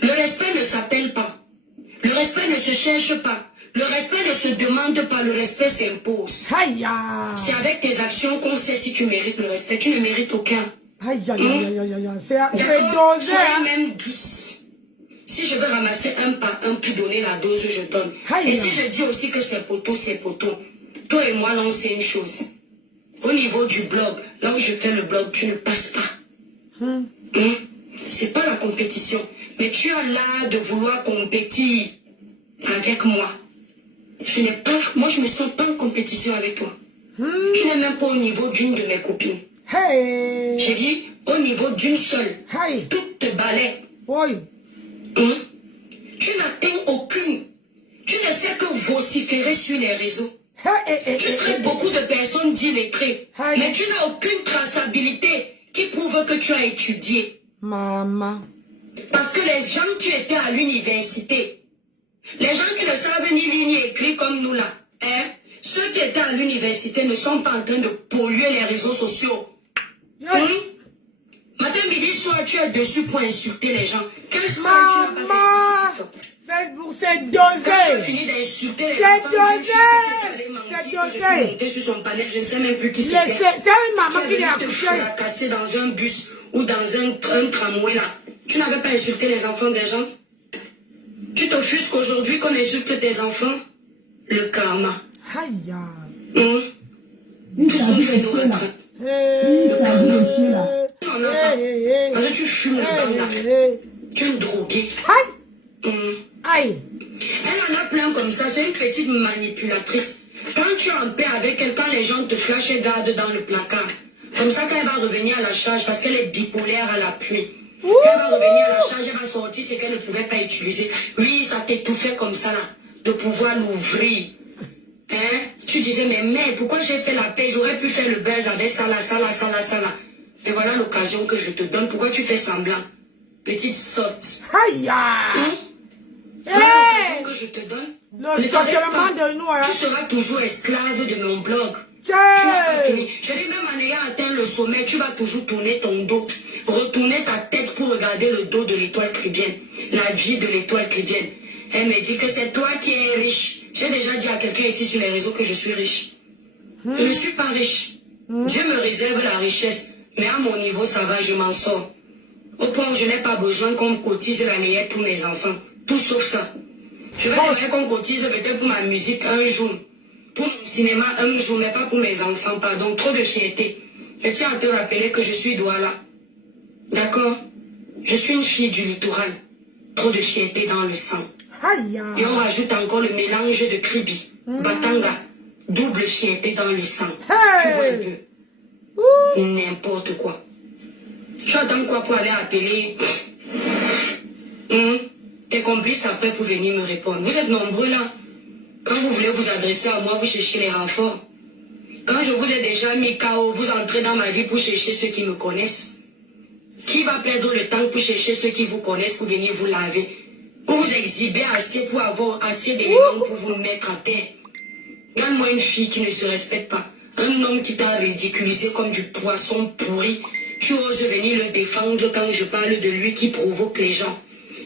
Le respect ne s'appelle pas. Le respect ne se cherche pas. Le respect ne se demande pas. Le respect s'impose. C'est avec tes actions qu'on sait si tu mérites le respect. Tu ne mérites aucun. C'est dosé. Même 10. Si je veux ramasser un par un pour donner la dose, je donne. Et si je dis aussi que c'est poteau, c'est poteau. Toi et moi, là, on sait une chose. Au niveau du blog, là où je fais le blog, tu ne passes pas. C'est pas la compétition. Mais tu as l'art de vouloir compétir avec moi. Moi, je me sens pas en compétition avec toi. Tu n'es même pas au niveau d'une de mes copines. J'ai dit au niveau d'une seule. Toutes te balaient. Tu n'atteins aucune. Tu ne sais que vociférer sur les réseaux. Tu traites beaucoup de personnes d'illettrées. Mais tu n'as aucune traçabilité qui prouve que tu as étudié. Maman. Parce que les gens qui étaient à l'université, les gens qui ne savent ni lire ni écrire comme nous là, ceux qui étaient à l'université ne sont pas en train de polluer les réseaux sociaux. Matin, midi, soir, tu es dessus pour insulter les gens. Quel sens tu n'as pas d'insulter? Facebook, c'est dosé. Quand tu as fini d'insulter les enfants, c'est dosé. Sur son panel, je ne sais même plus qui c'était. C'est une maman qui l'a accouché. Cassé dans un bus ou dans un tramway là. Tu n'avais pas insulté les enfants des gens? Tu t'offusques aujourd'hui qu'on insulte tes enfants? Le karma. Tout ce qu'on fait nous rattrape. Le karma. Parce que tu fumes le bandac. Tu es une droguée. Elle en a plein comme ça. C'est une petite manipulatrice. Quand tu es en paix avec elle, quand les gens te flashent et gardent dans le placard, comme ça, quand elle va revenir à la charge, parce qu'elle est bipolaire à l'appui, quand elle va revenir à la charge, elle va sortir ce qu'elle ne pouvait pas utiliser. Oui, ça t'étouffait comme ça, là, de pouvoir l'ouvrir. Tu disais, mais merde, pourquoi j'ai fait la paix? J'aurais pu faire le buzz avec ça, là, ça, là, ça, là, ça, là. Et voilà l'occasion que je te donne. Pourquoi tu fais semblant? Petite sotte. Voilà l'occasion que je te donne. Le sentiment de nous, Tu seras toujours esclave de mon blog. Tu n'as pas fini. Je dis même en ayant atteint le sommet, tu vas toujours tourner ton dos. Retourner ta tête pour regarder le dos de l'étoile chrétienne. La vie de l'étoile chrétienne. Elle me dit que c'est toi qui es riche. J'ai déjà dit à quelqu'un ici sur les réseaux que je suis riche. Je ne suis pas riche. Dieu me réserve la richesse. Mais à mon niveau, ça va, je m'en sors. Au point où je n'ai pas besoin qu'on me cotise la layette pour mes enfants. Tout sauf ça. Je vais demander qu'on cotise peut-être pour ma musique un jour. Pour mon cinéma un jour, mais pas pour mes enfants, pardon. Trop de fierté. Je tiens à te rappeler que je suis Douala. D'accord? Je suis une fille du littoral. Trop de fierté dans le sang. Et on rajoute encore le mélange de Kribi, Batanga. Double fierté dans le sang. Tu vois un peu? N'importe quoi. Tu attends quoi pour aller appeler tes complices après pour venir me répondre? Vous êtes nombreux là. Quand vous voulez vous adresser à moi, vous cherchez les renforts. Quand je vous ai déjà mis KO, vous entrez dans ma vie pour chercher ceux qui me connaissent. Qui va perdre le temps pour chercher ceux qui vous connaissent pour venir vous laver? Vous vous exhibez assez pour avoir assez d'éléments pour vous mettre à terre. Regarde-moi une fille qui ne se respecte pas. Un homme qui t'a ridiculisé comme du poisson pourri. Tu oses venir le défendre quand je parle de lui qui provoque les gens.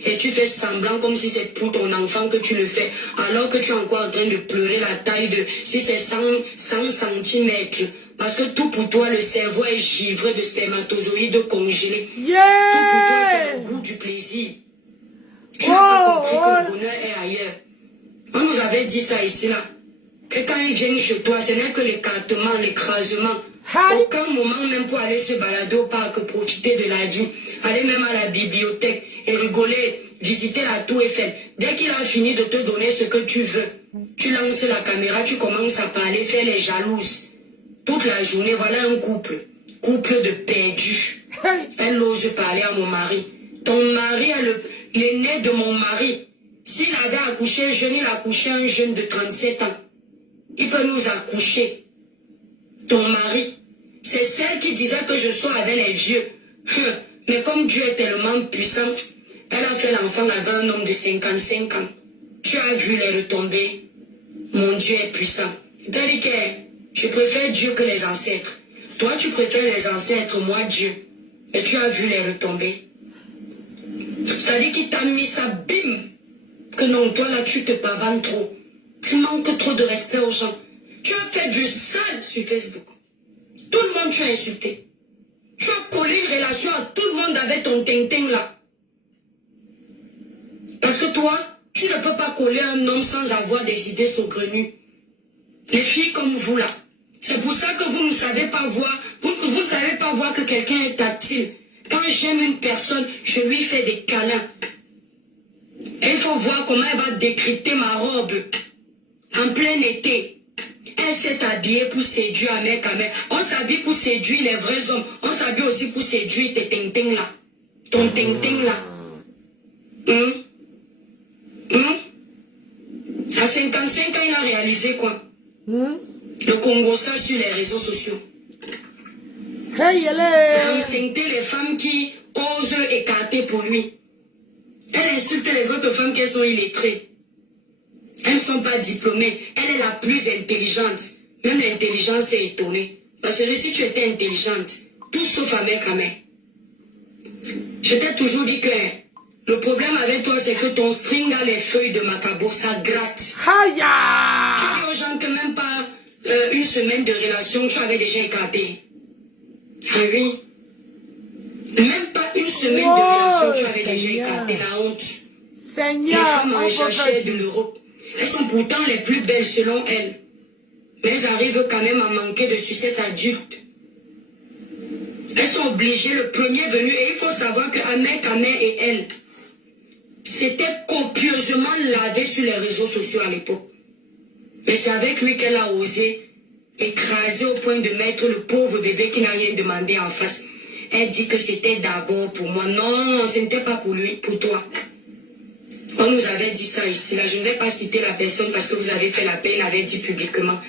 Et tu fais semblant comme si c'est pour ton enfant que tu le fais. Alors que tu es encore en train de pleurer la taille de si c'est 100 centimètres. Parce que tout pour toi, le cerveau est givré de spermatozoïdes congelés. Tout pour toi, c'est le goût du plaisir. Tu n'as pas compris que le bonheur est ailleurs. On nous avait dit ça ici, là. Que quand ils viennent chez toi, ce n'est que l'écartement, l'écrasement. Aucun moment même pour aller se balader au parc, profiter de la vie. Aller même à la bibliothèque et rigoler, visiter la tour Eiffel. Dès qu'il a fini de te donner ce que tu veux, tu lances la caméra, tu commences à parler, faire les jalouses. Toute la journée, voilà un couple. Couple de perdus. Elle ose parler à mon mari. Ton mari a l'aîné de mon mari. S'il avait accouché jeune, il a accouché un jeune de 37 ans. Il peut nous accoucher. Ton mari, c'est celle qui disait que je sois avec les vieux. Mais comme Dieu est tellement puissant, elle a fait l'enfant avec un homme de 55 ans. Tu as vu les retombées. Mon Dieu est puissant. C'est-à-dire que je préfère Dieu que les ancêtres. Toi, tu préfères les ancêtres, moi Dieu. Et tu as vu les retombées. C'est-à-dire qu'il t'a mis ça, bim. Que non, toi là, tu te pavanes trop. Tu manques trop de respect aux gens. Tu as fait du sale sur Facebook. Tout le monde tu as insulté. Tu as collé une relation à tout le monde avec ton tintin là. Parce que toi, tu ne peux pas coller un homme sans avoir des idées saugrenues. Les filles comme vous là. C'est pour ça que vous ne savez pas voir. Vous ne savez pas voir que quelqu'un est tactile. Quand j'aime une personne, je lui fais des câlins. Et il faut voir comment elle va décrypter ma robe. En plein été. Elle s'est habillée pour séduire un mec à mec. On s'habille pour séduire les vrais hommes. On s'habille aussi pour séduire tes tintins là. Ton tintin là. À 55 ans, il a réalisé quoi? Le Congo ça sur les réseaux sociaux. Hey, Elle a insulté les femmes qui osent écarter pour lui. Elle insulte les autres femmes qui sont illettrées. Elles ne sont pas diplômées. Elle est la plus intelligente. Même l'intelligence est étonnée. Parce que si tu étais intelligente, tout sauf à mec à mec. Je t'ai toujours dit que le problème avec toi, c'est que ton string a les feuilles de macabo, ça gratte. Tu dis aux gens que même pas une semaine de relation, tu avais déjà écarté. Ah oui. Même pas une semaine de relation, tu avais déjà écarté la honte. Les femmes en jachère de l'Europe. Elles sont pourtant les plus belles selon elles. Mais elles arrivent quand même à manquer de sucette adulte. Elles sont obligées, le premier venu, et il faut savoir qu'Ahmed Kamer et elle, c'était copieusement lavé sur les réseaux sociaux à l'époque. Mais c'est avec lui qu'elle a osé écraser au point de mettre le pauvre bébé qui n'a rien demandé en face. Elle dit que c'était d'abord pour moi. Non, ce n'était pas pour lui, pour toi. On nous avait dit ça ici, là. Je ne vais pas citer la personne parce que vous avez fait la peine, il avait dit publiquement.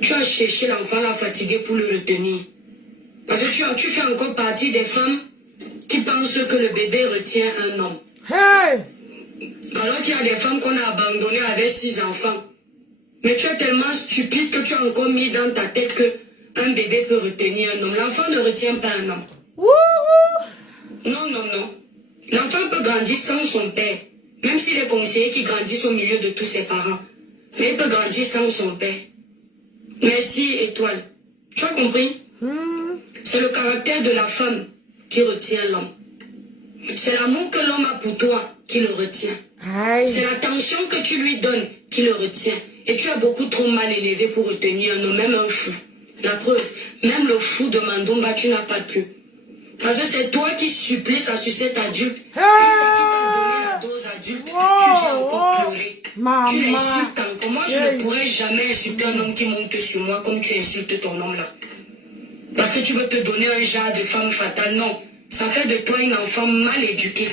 Tu as cherché l'enfant là fatigué pour le retenir. Parce que tu fais encore partie des femmes qui pensent que le bébé retient un homme. Hey! Alors qu'il y a des femmes qu'on a abandonnées avec 6 enfants. Mais tu es tellement stupide que tu as encore mis dans ta tête qu'un bébé peut retenir un homme. L'enfant ne retient pas un homme. Wouhou! Non, non, non. L'enfant peut grandir sans son père. Même s'il est conseiller qui grandit au milieu de tous ses parents. Mais il peut grandir sans son père. Merci, Étoile. Tu as compris? C'est le caractère de la femme qui retient l'homme. C'est l'amour que l'homme a pour toi qui le retient. C'est l'attention que tu lui donnes qui le retient. Et tu as beaucoup trop mal élevé pour retenir un homme, même un fou. La preuve, même le fou de Mandumba, tu n'as pas pu. Parce que c'est toi qui supplies sa sucette adulte. Une fois qu'il t'a donné la dose adulte, tu viens encore pleurer. Tu l'insultes encore. Moi, je ne pourrais jamais insulter un homme qui monte sur moi comme tu insultes ton homme là. Parce que tu veux te donner un genre de femme fatale. Non, ça fait de toi une enfant mal éduquée.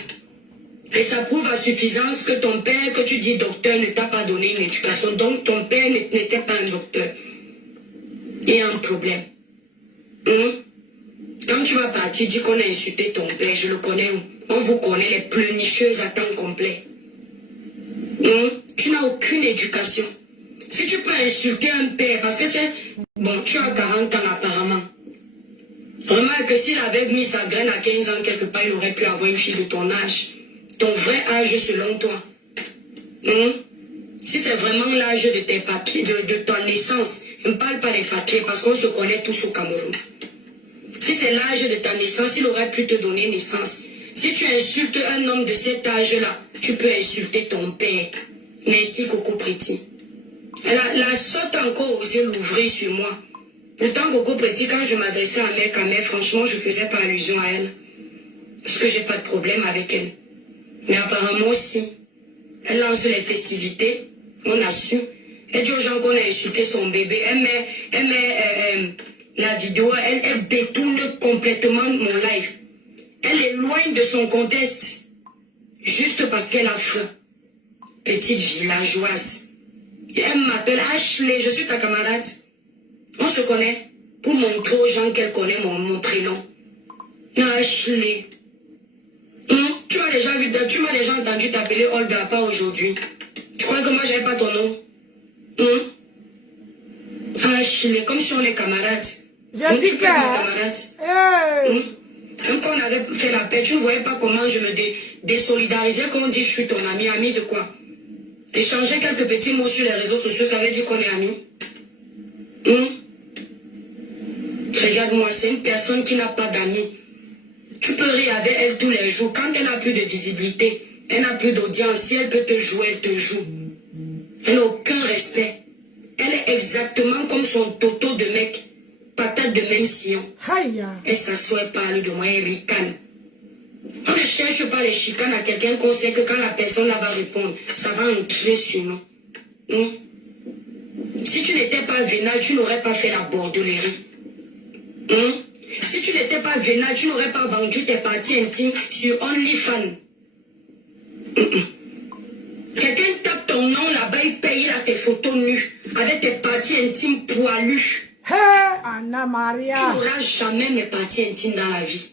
Et ça prouve à suffisance que ton père, que tu dis docteur, ne t'a pas donné une éducation. Donc ton père n'était pas un docteur. Il y a un problème. Quand tu vas partir, dis qu'on a insulté ton père, je le connais. On vous connaît les pleurnicheuses à temps complet. Tu n'as aucune éducation. Si tu peux insulter un père, parce que c'est... Bon, tu as 40 ans apparemment. Remarque que s'il avait mis sa graine à 15 ans quelque part, il aurait pu avoir une fille de ton âge. Ton vrai âge selon toi. Si c'est vraiment l'âge de tes papiers, de ta naissance, ne parle pas des papiers parce qu'on se connaît tous au Cameroun. Si c'est l'âge de ta naissance, il aurait pu te donner naissance. Si tu insultes un homme de cet âge-là, tu peux insulter ton père. Merci Coco Pretty. La sotte a encore osé l'ouvrir sur moi. Pourtant Coco Pretty, quand je m'adressais à mère Kamel, franchement, je faisais pas allusion à elle. Parce que j'ai pas de problème avec elle. Mais apparemment aussi, elle lance les festivités, on a su. Elle dit aux gens qu'on a insulté son bébé. Elle met la vidéo, elle détourne complètement mon live. Elle éloigne de son contexte. Juste parce qu'elle a faim. Petite villageoise. Et elle m'appelle Ashley, je suis ta camarade. On se connaît pour montrer aux gens qu'elle connaît mon prénom. Ashley. Tu m'as déjà entendu t'appeler Olga, pas aujourd'hui. Tu crois que moi j'avais pas ton nom? Ashley, comme si on est camarades. J'ai dit que... Même quand on avait fait la paix, tu ne voyais pas comment je me désolidarisais quand on dit je suis ton ami. Ami de quoi? Échanger quelques petits mots sur les réseaux sociaux, ça veut dire qu'on est amis. Regarde-moi, c'est une personne qui n'a pas d'amis. Tu peux rire avec elle tous les jours. Quand elle n'a plus de visibilité, elle n'a plus d'audience, si elle peut te jouer, elle te joue. Elle n'a aucun respect. Elle est exactement comme son toto de mec. Patate de même sillon. Elle s'assoit et parle de moi, elle ricane. On ne cherche pas les chicanes à quelqu'un qu'on sait que quand la personne là va répondre, ça va entrer sur nous. Si tu n'étais pas vénal, tu n'aurais pas fait la bordellerie. Si tu n'étais pas vénal, tu n'aurais pas vendu tes parties intimes sur OnlyFans. Quelqu'un tape ton nom là-bas, il paye là tes photos nues avec tes parties intimes poilues. Anna Maria. Tu n'auras jamais mes parties intimes dans la vie.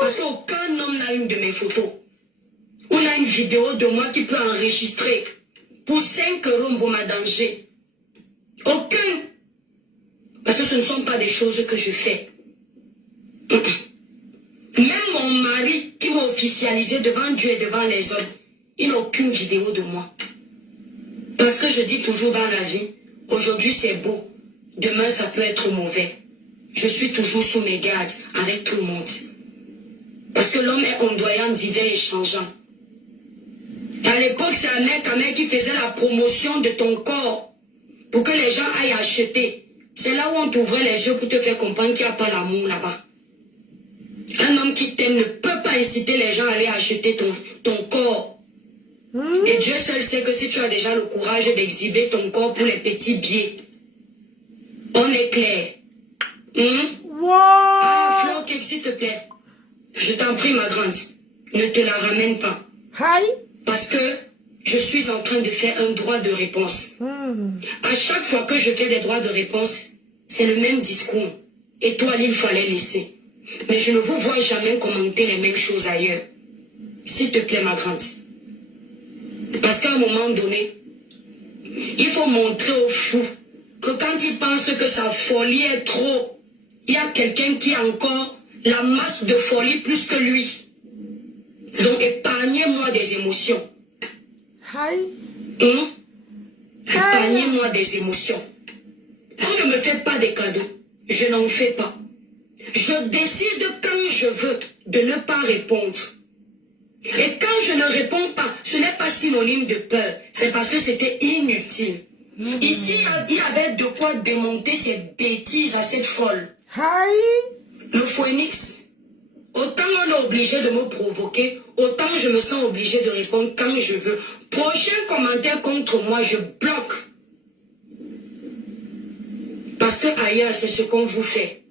Parce qu'aucun homme n'a une de mes photos. On a une vidéo de moi qui peut enregistrer pour 5 euros Mboma danger. Aucun. Parce que ce ne sont pas des choses que je fais. Même mon mari qui m'a officialisé devant Dieu et devant les hommes, il n'a aucune vidéo de moi. Parce que je dis toujours dans la vie, aujourd'hui c'est beau, demain ça peut être mauvais. Je suis toujours sous mes gardes avec tout le monde. Parce que l'homme est ondoyant, divers et changeant. Et à l'époque, c'est un mec qui faisait la promotion de ton corps pour que les gens aillent acheter. C'est là où on t'ouvrait les yeux pour te faire comprendre qu'il n'y a pas l'amour là-bas. Un homme qui t'aime ne peut pas inciter les gens à aller acheter ton corps. Et Dieu seul sait que si tu as déjà le courage d'exhiber ton corps pour les petits billets, on est clair. Fleur Cake, s'il te plaît. Je t'en prie, ma grande. Ne te la ramène pas. Parce que je suis en train de faire un droit de réponse. À chaque fois que je fais des droits de réponse, c'est le même discours. Et toi, il fallait laisser. Mais je ne vous vois jamais commenter les mêmes choses ailleurs. S'il te plaît, ma grande. Parce qu'à un moment donné, il faut montrer aux fous que quand ils pensent que sa folie est trop, il y a quelqu'un qui a encore la masse de folie plus que lui. Donc épargnez-moi des émotions. Aïe. Épargnez-moi des émotions. On ne me fait pas des cadeaux. Je n'en fais pas. Je décide quand je veux de ne pas répondre. Et quand je ne réponds pas, ce n'est pas synonyme de peur. C'est parce que c'était inutile. Ici, il y avait de quoi démonter ces bêtises à cette folle. Aïe. Le phoenix, autant on est obligé de me provoquer, autant je me sens obligé de répondre quand je veux. Prochain commentaire contre moi, je bloque. Parce que ailleurs, c'est ce qu'on vous fait.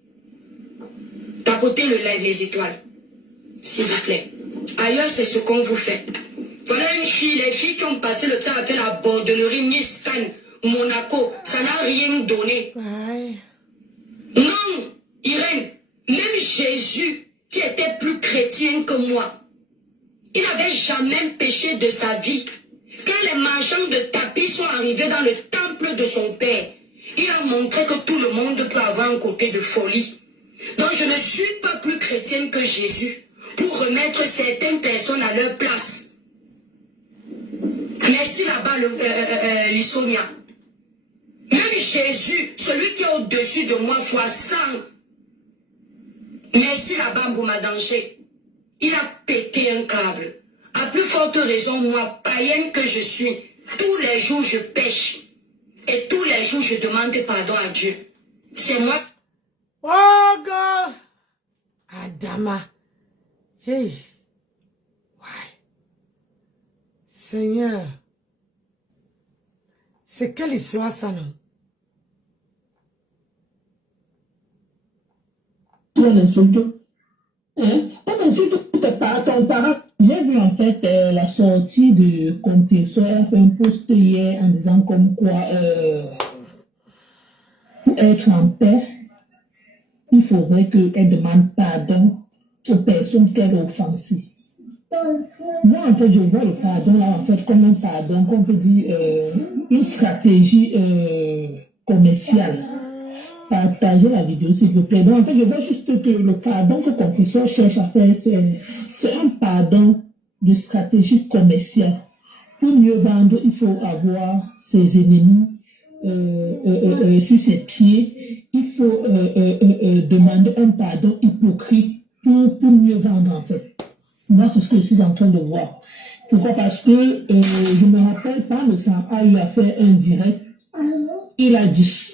Tapotez le live, les étoiles. S'il vous plaît. Ailleurs, c'est ce qu'on vous fait. Voilà une fille, les filles qui ont passé le temps à faire la bordellerie Miss Cannes, Monaco, ça n'a rien donné. Aïe. Non, Irène, même Jésus, qui était plus chrétien que moi, il n'avait jamais péché de sa vie. Quand les marchands de tapis sont arrivés dans le temple de son père, il a montré que tout le monde peut avoir un côté de folie. Donc je ne suis pas plus chrétienne que Jésus pour remettre certaines personnes à leur place. Merci là-bas, Lissonia. Même Jésus, celui qui est au-dessus de moi, fois 100. Merci là-bas, Mboumadanché. Il a pété un câble. À plus forte raison, moi, païenne que je suis, tous les jours je pêche. Et tous les jours je demande pardon à Dieu. C'est moi. Oh, God. Adama. Hey. Ouais. Seigneur. C'est quelle histoire ça, non? Ton parent, j'ai vu en fait la sortie de Compressor, elle a fait un post hier en disant comme quoi pour être en paix, il faudrait qu'elle demande pardon aux personnes qu'elle a offensées. Moi en fait je vois le pardon là en fait comme un pardon qu'on peut dire une stratégie commerciale. Partagez la vidéo s'il vous plaît. Donc en fait je vois juste que le pardon que Compressor cherche à faire c'est un pardon de stratégie commerciale. Pour mieux vendre, il faut avoir ses ennemis sur ses pieds. Il faut demander un pardon hypocrite pour mieux vendre en fait. Moi, c'est ce que je suis en train de voir. Pourquoi? Parce que je me rappelle pas, le sang a eu à faire un direct. Il a dit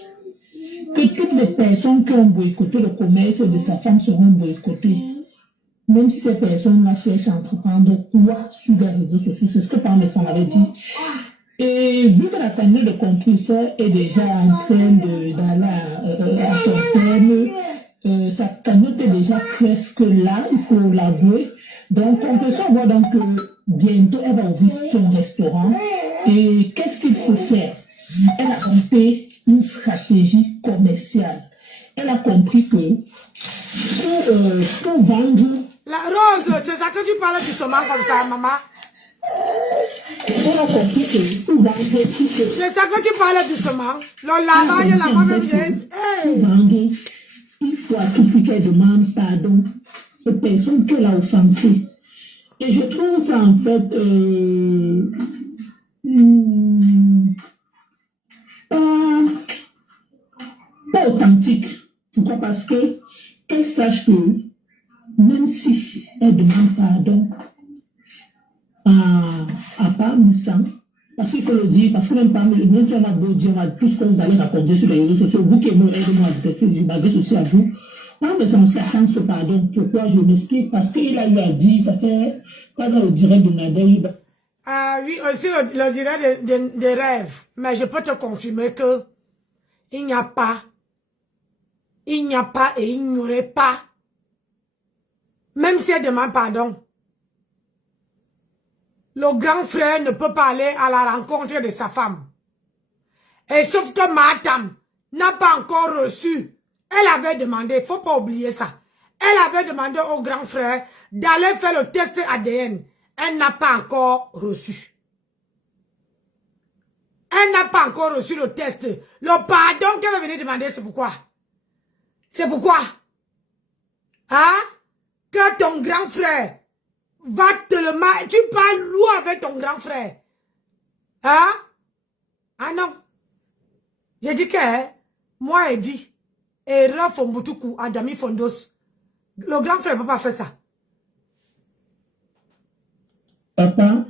que toutes les personnes qui ont boycotté le commerce de sa femme seront boycottées. Même si ces personnes-là cherchent à entreprendre quoi sur les réseaux sociaux, c'est ce que Pam Sam avait dit. Et vu que la cagnotte de Compressor est déjà en train d'aller à son terme, sa cagnotte est déjà presque là, il faut l'avouer. Donc Compressor voit donc que bientôt elle va ouvrir son restaurant. Et qu'est-ce qu'il faut faire? Elle a monté une stratégie commerciale. Elle a compris que pour vendre... La Rose, c'est ça que tu parles du saumon comme ça, maman? Elle a compris que pour vendre... C'est ça que tu parles du saumon? Le lavage, la main même... Pour vendre, il faut à tout prix qu'elle demande pardon aux personnes qu'elle a offensées. Et je trouve ça en fait... pas authentique. Pourquoi? Parce que qu'elle sache que même si elle demande pardon à Pam Sam, parce qu'il faut le dire, parce que même si on a beau dire, on a tout ce que vous allez raconter sur les réseaux sociaux, vous qui aidez-moi à détester, je m'adresse aussi à vous. Pam Sam s'attend ce pardon. Pourquoi? Je m'explique. Parce qu'il a eu à dire, ça fait pas dans le direct de Nadège. Ah oui, aussi le direct des rêves. Mais je peux te confirmer que il n'y a pas et il n'y aurait pas, même si elle demande pardon, le grand frère ne peut pas aller à la rencontre de sa femme. Et sauf que madame n'a pas encore reçu. Elle avait demandé, il ne faut pas oublier ça. Elle avait demandé au grand frère d'aller faire le test ADN. Elle n'a pas encore reçu. Elle n'a pas encore reçu le test. Le pardon qu'elle va venir demander, c'est pourquoi? C'est pourquoi? Hein? Que ton grand frère va te le marier. Tu parles lourd avec ton grand frère. Hein? Ah non. J'ai dit que, hein, moi, j'ai dit, et Rafa Mbutuku, Adami Fondos, le grand frère ne peut pas faire ça. Papa,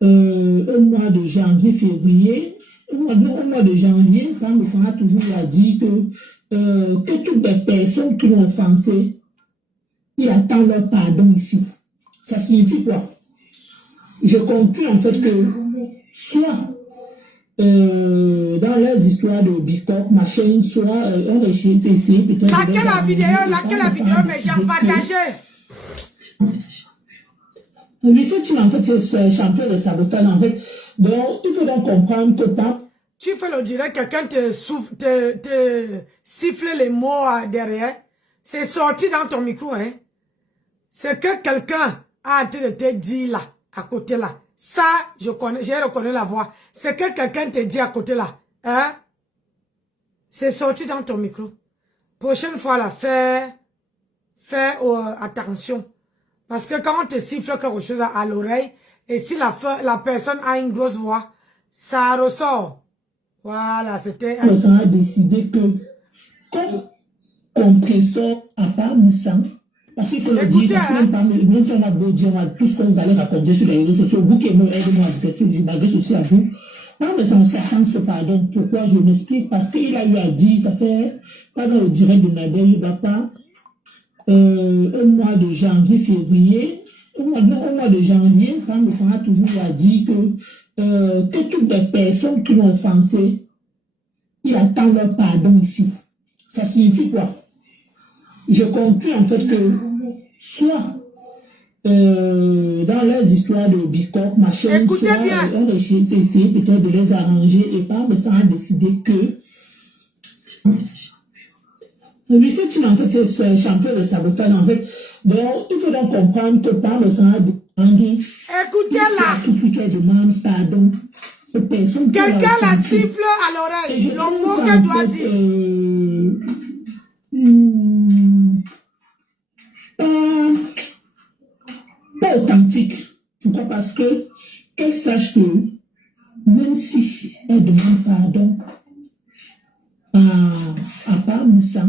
au mois de janvier, février, au mois de janvier, quand le Seigneur toujours a dit que toutes les personnes qui l'ont offensé, il attend leur pardon ici. Ça signifie quoi? Je conclus en fait que soit dans les histoires de Bicop, machin, soit on est chez CC, peut-être. Laquelle la vidéo, mais j'ai partagé. Lui, c'est en fait ce champion de sabotage, en fait. Donc, il faut donc comprendre que pas. Tu fais le direct, quelqu'un te siffle les mots derrière. C'est sorti dans ton micro, hein. C'est que quelqu'un a en train de te dire là, à côté là. Ça, je reconnais la voix. C'est que quelqu'un te dit à côté là. Hein? C'est sorti dans ton micro. Prochaine fois, là, fais attention. Parce que quand on te siffle quelque chose à l'oreille, et si la personne a une grosse voix, ça ressort. Voilà, c'était... On a décidé que, comme compresseur à part Moussa, parce qu'il faut le dire, parce que même si on a beau dire tout ce que vous allez raconter sur les réseaux sociaux, vous qui aidez-moi à détester, je m'adresse aussi à vous. Non, mais on s'attend ce pardon. Pourquoi je m'explique? Parce qu'il a eu à dire, ça fait, pas dans le direct de Nadège, je ne vais pas, au mois de janvier, février, au mois de janvier, quand le Seigneur toujours a dit que toutes les personnes qui l'ont offensé, il attend leur pardon ici. Ça signifie quoi? Je conclus en fait que soit dans les histoires de Bicop, machin, soit on a essayé peut-être de les arranger et pas, mais ça a décidé que lui, c'est en fait ce champion de sabotage, en fait. Donc, il faut donc comprendre que par le sang de écoutez là. Tout demande pardon. Quelqu'un la siffle à l'oreille. Le mot qu'elle doit dire. Pas authentique. Pourquoi? Parce que qu'elle sache que même si elle demande pardon à part Moussa,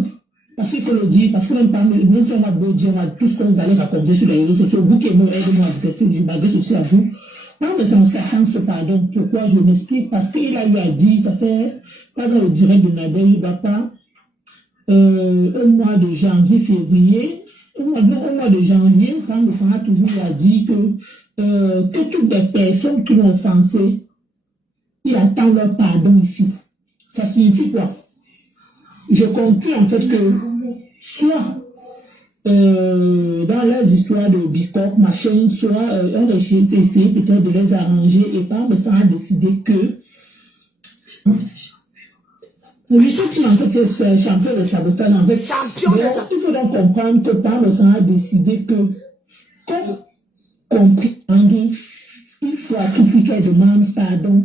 parce qu'il faut le dire, parce que même si on a beau dire tout ce que vous allez raconter sur les réseaux sociaux, vous qui aidez-moi à détester, je m'adresse aussi à vous. Non, mais on s'attend ce pardon. Pourquoi? Je m'explique. Parce qu'il a eu à dire, ça fait pas dans le direct de Nadège, je ne vais pas, au mois de janvier, février, au mois de janvier, quand le Seigneur toujours a dit que toutes les personnes qui l'ont offensé, il attend leur pardon ici. Ça signifie quoi? Je conclus en fait que soit dans les histoires de Bicop, machin, soit on a essayé peut-être de les arranger et pas, mais ça a décidé que lui, c'est en fait ce champion de sabotage, en fait. Donc, il faut donc comprendre que par le sang a décidé que, comme comprendre, il faut à tout prix qu'elle demande pardon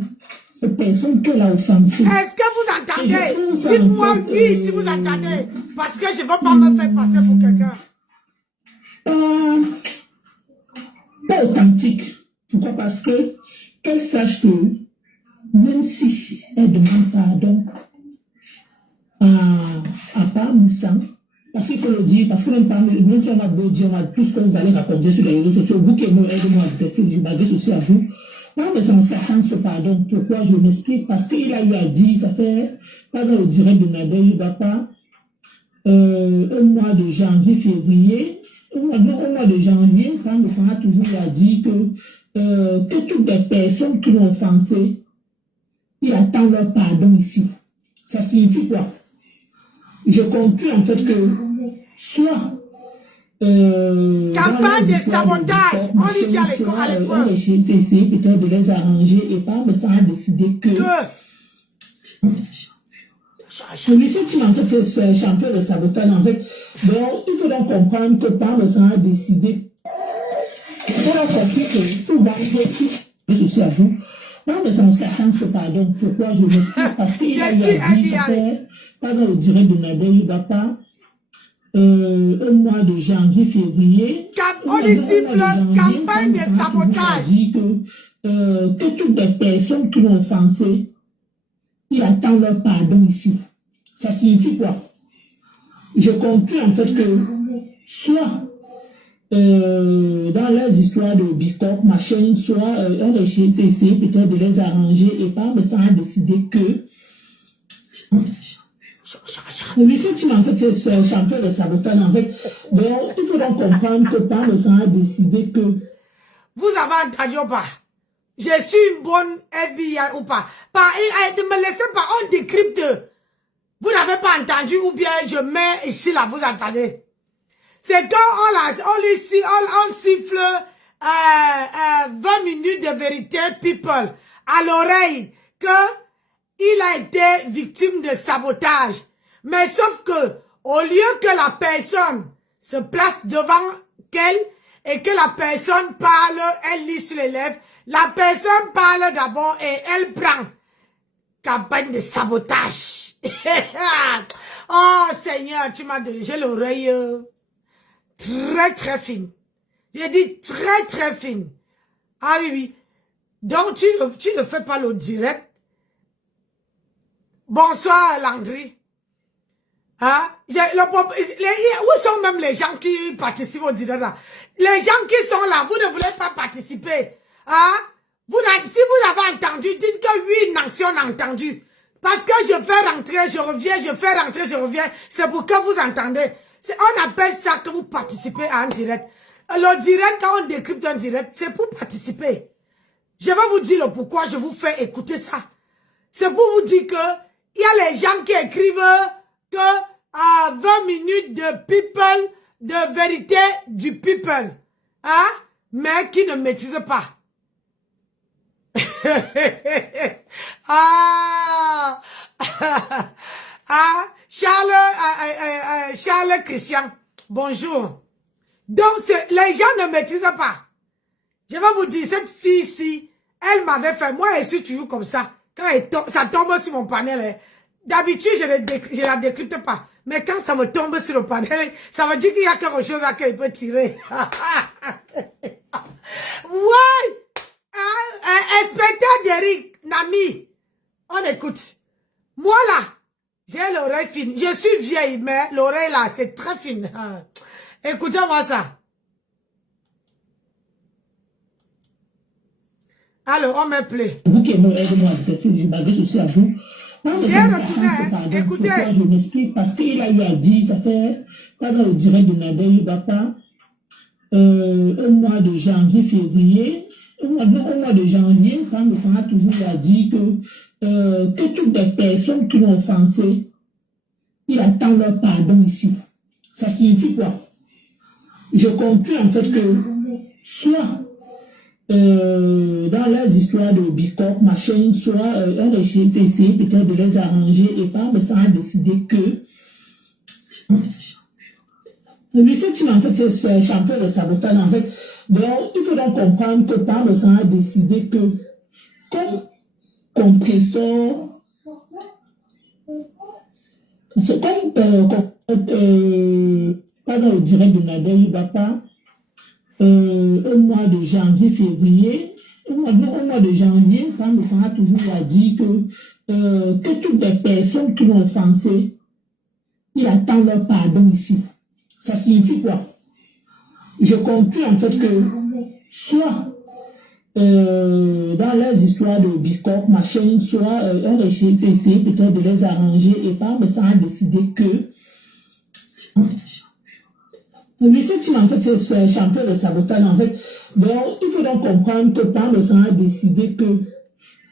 aux personnes qu'elle a offensées. Est-ce que vous entendez? Dites-moi oui si vous entendez. Parce que je ne veux pas me faire passer pour quelqu'un. Pas authentique. Pourquoi? Parce que qu'elle sache que même si elle demande pardon à part Moussa, parce qu'il faut le dire, parce que même si on a beau dire tout ce que vous allez raconter sur les réseaux sociaux, vous qui aidez-moi à détester, je m'adresse aussi à vous. Non, mais on s'attend ce pardon. Pourquoi? Je m'explique. Parce qu'il a eu à dire, ça fait pas dans le direct de Nadège, je ne vais pas, au mois de janvier, février, au mois de janvier, quand le Seigneur toujours a dit que toutes les personnes qui l'ont offensé, il attend leur pardon ici. Ça signifie quoi? Je conclus en fait que soit campagne de sabotage, on lui dit à l'école. On a essayé peut-être de les arranger et pas, mais ça a décidé que lui, c'est en fait ce champion de sabotage, en fait. Donc, il faut donc comprendre que par le sang a décidé. On a compris que tout va bien, je suis à vous. Non, mais on s'attend ce pardon. Pourquoi? Je m'explique. Parce qu'il a eu à dire, pas dans le direct de Nadège, je ne vais pas, au mois de janvier, février. On les cible campagne de sabotage. dit que toutes les personnes qui l'ont offensé, il attend leur pardon ici. Ça signifie quoi? Je conclus en fait que soit dans leurs histoires de Bicop, machin, soit on a essayé peut-être de les arranger et par ça a décidé que effectivement, en fait, c'est un champion de sabotage, en fait. Donc, il faut donc comprendre que par le sang a décidé que... Vous avez entendu ou pas? Je suis une bonne FBI ou pas? Ne me laissez pas, on décrypte. Vous n'avez pas entendu ou bien je mets ici là, vous entendez? C'est quand on siffle 20 minutes de vérité, people, à l'oreille, que il a été victime de sabotage. Mais sauf que, au lieu que la personne se place devant qu'elle et que la personne parle, elle lit sur les lèvres, la personne parle d'abord et elle prend. Campagne de sabotage. Oh Seigneur, tu m'as donné, j'ai l'oreille très très fine. J'ai dit très très fine. Ah oui, oui. Donc tu ne fais pas le direct. Bonsoir Landry. Hein? Où sont même les gens qui participent au direct là? Les gens qui sont là, vous ne voulez pas participer. Hein? Si vous avez entendu, dites que oui, nation a entendu. Parce que je fais rentrer, je reviens, je fais rentrer, je reviens. C'est pour que vous entendez. On appelle ça que vous participez à un direct. Le direct, quand on décrypte un direct, c'est pour participer. Je vais vous dire le pourquoi je vous fais écouter ça. C'est pour vous dire que il y a les gens qui écrivent que à 20 minutes de people, de vérité du people, hein, mais qui ne maîtrisent pas. Ah, ah, Charles Christian, bonjour. Donc, les gens ne maîtrisent pas. Je vais vous dire, cette fille-ci, elle m'avait fait, moi, elle suis toujours comme ça. Quand ça tombe sur mon panel, d'habitude, je la décrypte pas. Mais quand ça me tombe sur le panel, ça veut dire qu'il y a quelque chose à qu'elle peut tirer. Ouais! Inspecteur d'Eric, Nami, on écoute. Moi là, j'ai l'oreille fine. Je suis vieille, mais l'oreille là, c'est très fine. Écoutez-moi ça. Alors, on me plaît. Vous qui aimez, aidez-moi à je m'adresse aussi à vous. J'ai retourné, écoutez. Je m'explique parce qu'il a eu à dire, ça fait, pendant le direct de Nadège Bapa, un mois de janvier, février, au mois de janvier, quand le Sénat toujours a dit que toutes les personnes qui l'ont offensé, il attend leur pardon ici. Ça signifie quoi? Je conclus en fait que soit dans leurs histoires de Bicop, machin, soit on a essayé peut-être de les arranger et par ça a décidé que effectivement, en fait, c'est un champion de sabotage, en fait. Donc, il faut donc comprendre que par le sang a décidé que, comme compresseur, c'est comme, pendant le direct de Nadège, il va pas, au mois de janvier, février, au mois de janvier, quand le sang a toujours dit que toutes les personnes qui l'ont offensé, il attend leur pardon ici. Ça signifie quoi? Je conclus en fait que soit dans leurs histoires de Bicop, machin, soit on a essayé peut-être de les arranger et par ça a décidé que effectivement, en fait, c'est un champion de sabotage, en fait. Donc, il faut donc comprendre que par le sang a décidé que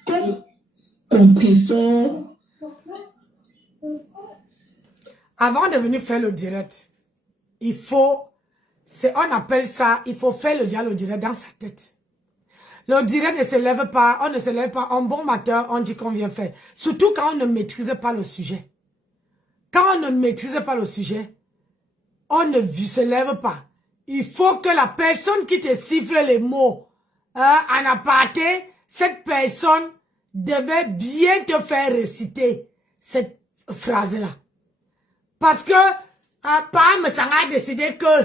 comme compresseur. Avant de venir faire le direct, il faut, on appelle ça, il faut faire le direct dans sa tête. Le direct ne se lève pas, on ne se lève pas, un bon matin, on dit qu'on vient faire. Surtout quand on ne maîtrise pas le sujet. Quand on ne maîtrise pas le sujet, on ne se lève pas. Il faut que la personne qui te siffle les mots en aparté, cette personne devait bien te faire réciter cette phrase-là. Parce que Pam, ça a décidé que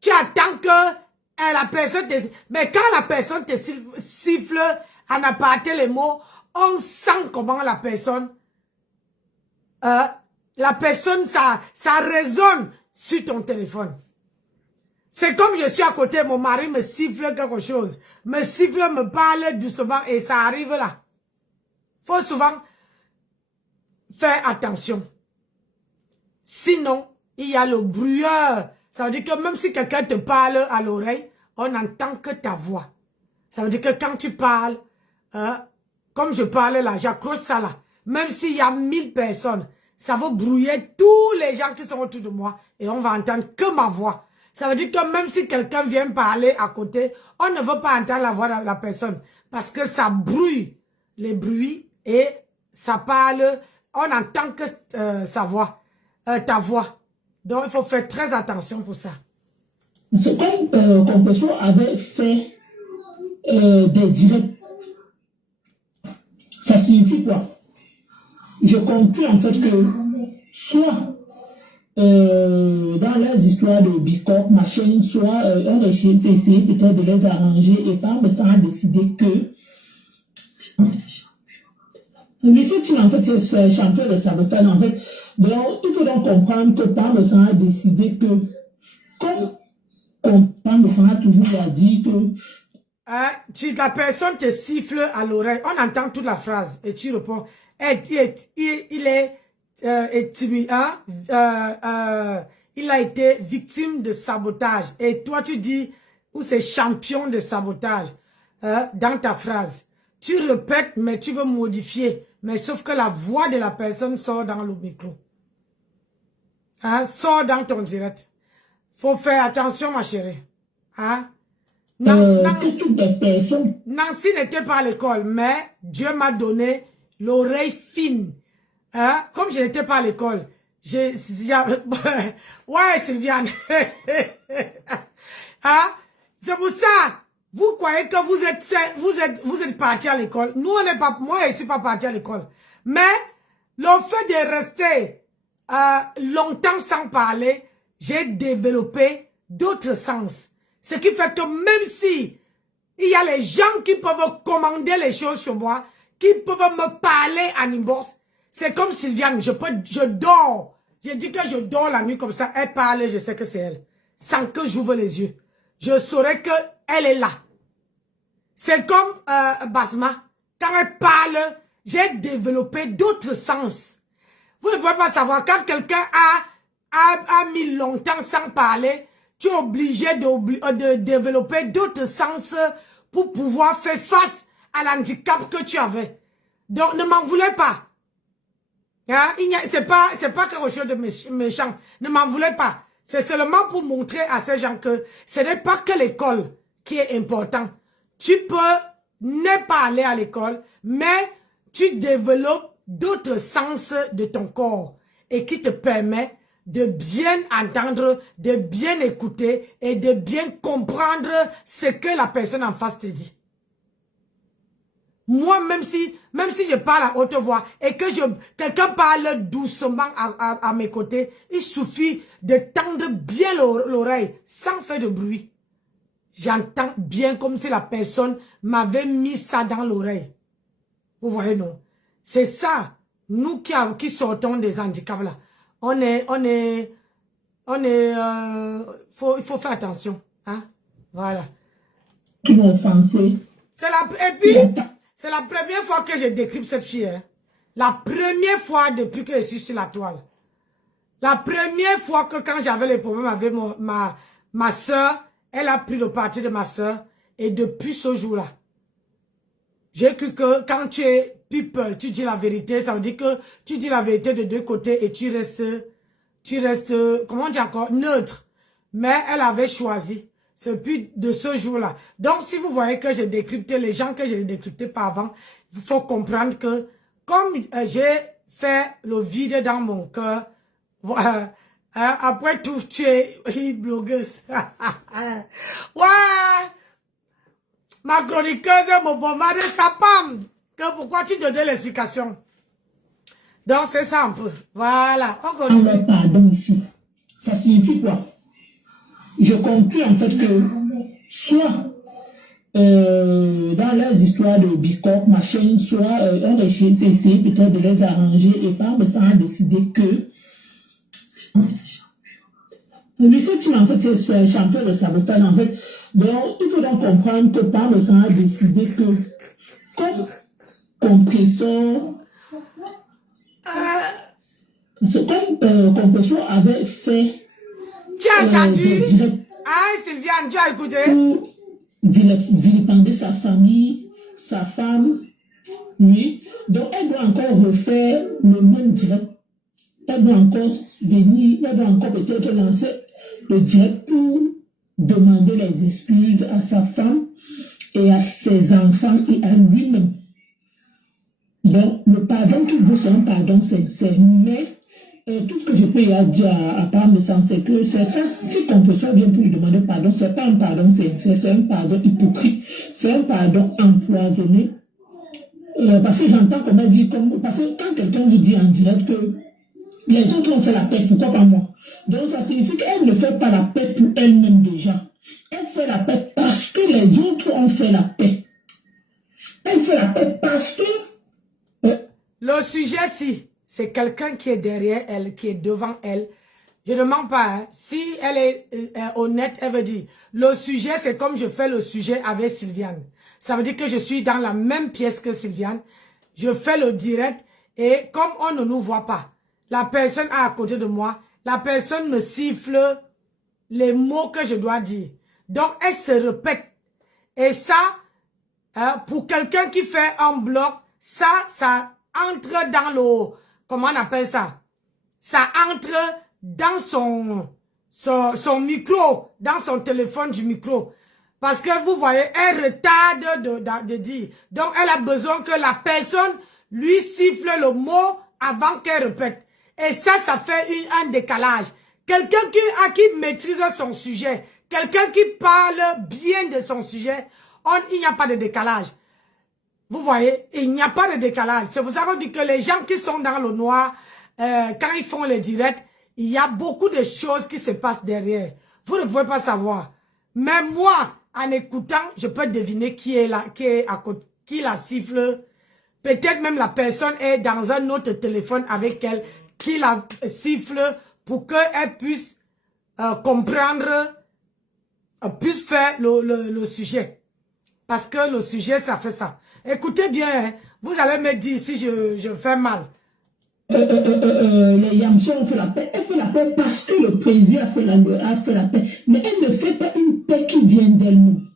tu attends que la personne mais quand la personne te siffle en aparté les mots, on sent comment la personne, ça résonne sur ton téléphone. C'est comme je suis à côté, mon mari me siffle quelque chose, me siffle, me parle doucement et ça arrive là. Faut souvent faire attention. Sinon, il y a le brouilleur. Ça veut dire que même si quelqu'un te parle à l'oreille, on n'entend que ta voix. Ça veut dire que quand tu parles, comme je parlais là, j'accroche ça là. Même s'il y a 1000 personnes, ça va brouiller tous les gens qui sont autour de moi et on va entendre que ma voix. Ça veut dire que même si quelqu'un vient parler à côté, on ne veut pas entendre la voix de la personne parce que ça brouille les bruits et ça parle, on n'entend que sa voix, ta voix. Donc il faut faire très attention pour ça. C'est comme Compression avait fait des directs. Ça signifie quoi? J'ai compris en fait que soit dans les histoires de Bicop, machin, soit on a essayé peut-être de les arranger et par ça a décidé que Lucette, en fait, c'est champion de sabotage, en fait. Donc, il faut donc comprendre que par ça a décidé que, comme Parmesan a toujours dit que la personne te siffle à l'oreille, on entend toute la phrase et tu réponds, il a été victime de sabotage. Et toi, tu dis, ou c'est champion de sabotage dans ta phrase. Tu répètes, mais tu veux modifier. Mais sauf que la voix de la personne sort dans le micro. Sort dans ton direct. Faut faire attention, ma chérie. Nancy n'était pas à l'école, mais Dieu m'a donné l'oreille fine. Comme je n'étais pas à l'école, ouais, Sylviane. C'est pour ça, vous croyez que vous êtes parti à l'école. Nous, on n'est pas, moi, je ne suis pas parti à l'école. Mais, le fait de rester longtemps sans parler, j'ai développé d'autres sens. Ce qui fait que même si il y a les gens qui peuvent commander les choses chez moi, qui peuvent me parler en inbox, c'est comme Sylviane, je dors. J'ai dit que je dors la nuit comme ça, elle parle, je sais que c'est elle. Sans que j'ouvre les yeux. Je saurais que elle est là. C'est comme Basma. Quand elle parle, j'ai développé d'autres sens. Vous ne pouvez pas savoir, quand quelqu'un a mis longtemps sans parler, tu es obligé de développer d'autres sens pour pouvoir faire face à l'handicap que tu avais. Donc, ne m'en voulez pas. C'est pas quelque chose de méchant. Ne m'en voulez pas. C'est seulement pour montrer à ces gens que ce n'est pas que l'école qui est important. Tu peux ne pas aller à l'école, mais tu développes d'autres sens de ton corps et qui te permet de bien entendre, de bien écouter et de bien comprendre ce que la personne en face te dit. Moi, même si je parle à haute voix et que quelqu'un parle doucement à mes côtés, il suffit de tendre bien l'oreille sans faire de bruit. J'entends bien comme si la personne m'avait mis ça dans l'oreille. Vous voyez, non? C'est ça, nous qui sortons des handicaps là. Il faut faire attention, voilà. Qui m'ont offensé. Et puis, c'est la première fois que je décrypte cette fille. La première fois depuis que je suis sur la toile. La première fois que quand j'avais les problèmes avec ma soeur, elle a pris le parti de ma soeur. Et depuis ce jour-là, j'ai cru que quand tu es people, tu dis la vérité, ça veut dire que tu dis la vérité de deux côtés et tu restes, comment on dit encore, neutre. Mais elle avait choisi. C'est depuis de ce jour-là. Donc, si vous voyez que j'ai décrypté les gens que je n'ai décrypté pas avant, il faut comprendre que comme j'ai fait le vide dans mon cœur, voilà, après tout, tu es blogueuse. Ouais! Ma chroniqueuse me bombarde sa pomme. Que pourquoi tu donnais l'explication? Donc, c'est ça un peu. Voilà, on continue. Pardon ici. Ça signifie quoi? Je compris en fait que soit dans les histoires de Bicop, machin, soit on a essayé peut-être de les arranger et par ça a décidé que lui, c'est en fait, c'est un champion de sabotage, en fait. Donc, il faut donc comprendre que par ça a décidé que comme compresseur, comme compresseur avait fait tu as entendu? direct Ah, Sylviane, tu as écouté? pour vilipender sa famille, sa femme, oui. Donc, elle doit encore refaire le même direct. Elle doit encore venir, elle doit encore peut-être lancer le direct pour demander les excuses à sa femme et à ses enfants et à lui-même. Donc, le pardon qu'il veut, c'est un pardon sincère. Mais tout ce que je peux dire à part me sens, c'est que c'est ça, si compresseur vient pour lui demander pardon, c'est pas un pardon sincère, c'est un pardon hypocrite, c'est un pardon empoisonné. Parce que j'entends comment dire, parce que quand quelqu'un vous dit en direct que les autres ont fait la paix, pourquoi pas moi? Donc ça signifie qu'elle ne fait pas la paix pour elle-même déjà. Elle fait la paix parce que les autres ont fait la paix. Elle fait la paix parce que... Le sujet, si c'est quelqu'un qui est derrière elle, qui est devant elle, je ne mens pas. Hein. Si elle est honnête, elle veut dire, le sujet, c'est comme je fais le sujet avec Sylviane. Ça veut dire que je suis dans la même pièce que Sylviane. Je fais le direct et comme on ne nous voit pas, la personne à côté de moi, la personne me siffle les mots que je dois dire. Donc, elle se répète. Et ça, pour quelqu'un qui fait un bloc, ça entre dans le... Comment on appelle ça? Ça entre dans son micro, dans son téléphone du micro. Parce que vous voyez, elle retarde de dire. Donc, elle a besoin que la personne lui siffle le mot avant qu'elle répète. Et ça fait un décalage. Quelqu'un qui maîtrise son sujet, quelqu'un qui parle bien de son sujet, il n'y a pas de décalage. Vous voyez, il n'y a pas de décalage. C'est pour ça qu'on dit que les gens qui sont dans le noir, quand ils font les directs, il y a beaucoup de choses qui se passent derrière. Vous ne pouvez pas savoir. Mais moi, en écoutant, je peux deviner qui est là, qui est à côté, qui la siffle. Peut-être même la personne est dans un autre téléphone avec elle, qui la siffle pour qu'elle puisse comprendre, puisse faire le sujet. Parce que le sujet, ça fait ça. Écoutez bien, hein, vous allez me dire si je fais mal. Les Yamsons ont fait la paix. Elle fait la paix parce que le président a fait la paix. Mais elle ne fait pas une paix qui vient d'elle-même.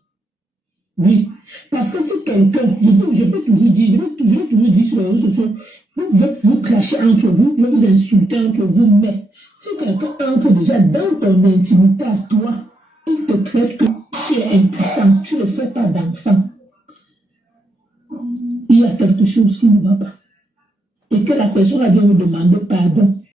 Oui. Parce que si quelqu'un, je peux toujours dire, je vais toujours dire sur les réseaux sociaux, vous clasher entre vous, vous insulter entre vous, mais si quelqu'un entre déjà dans ton intimité à toi, il te traite que tu es impuissant, tu ne fais pas d'enfant. Il y a quelque chose qui ne va pas. Et que la personne a bien vous demander pardon.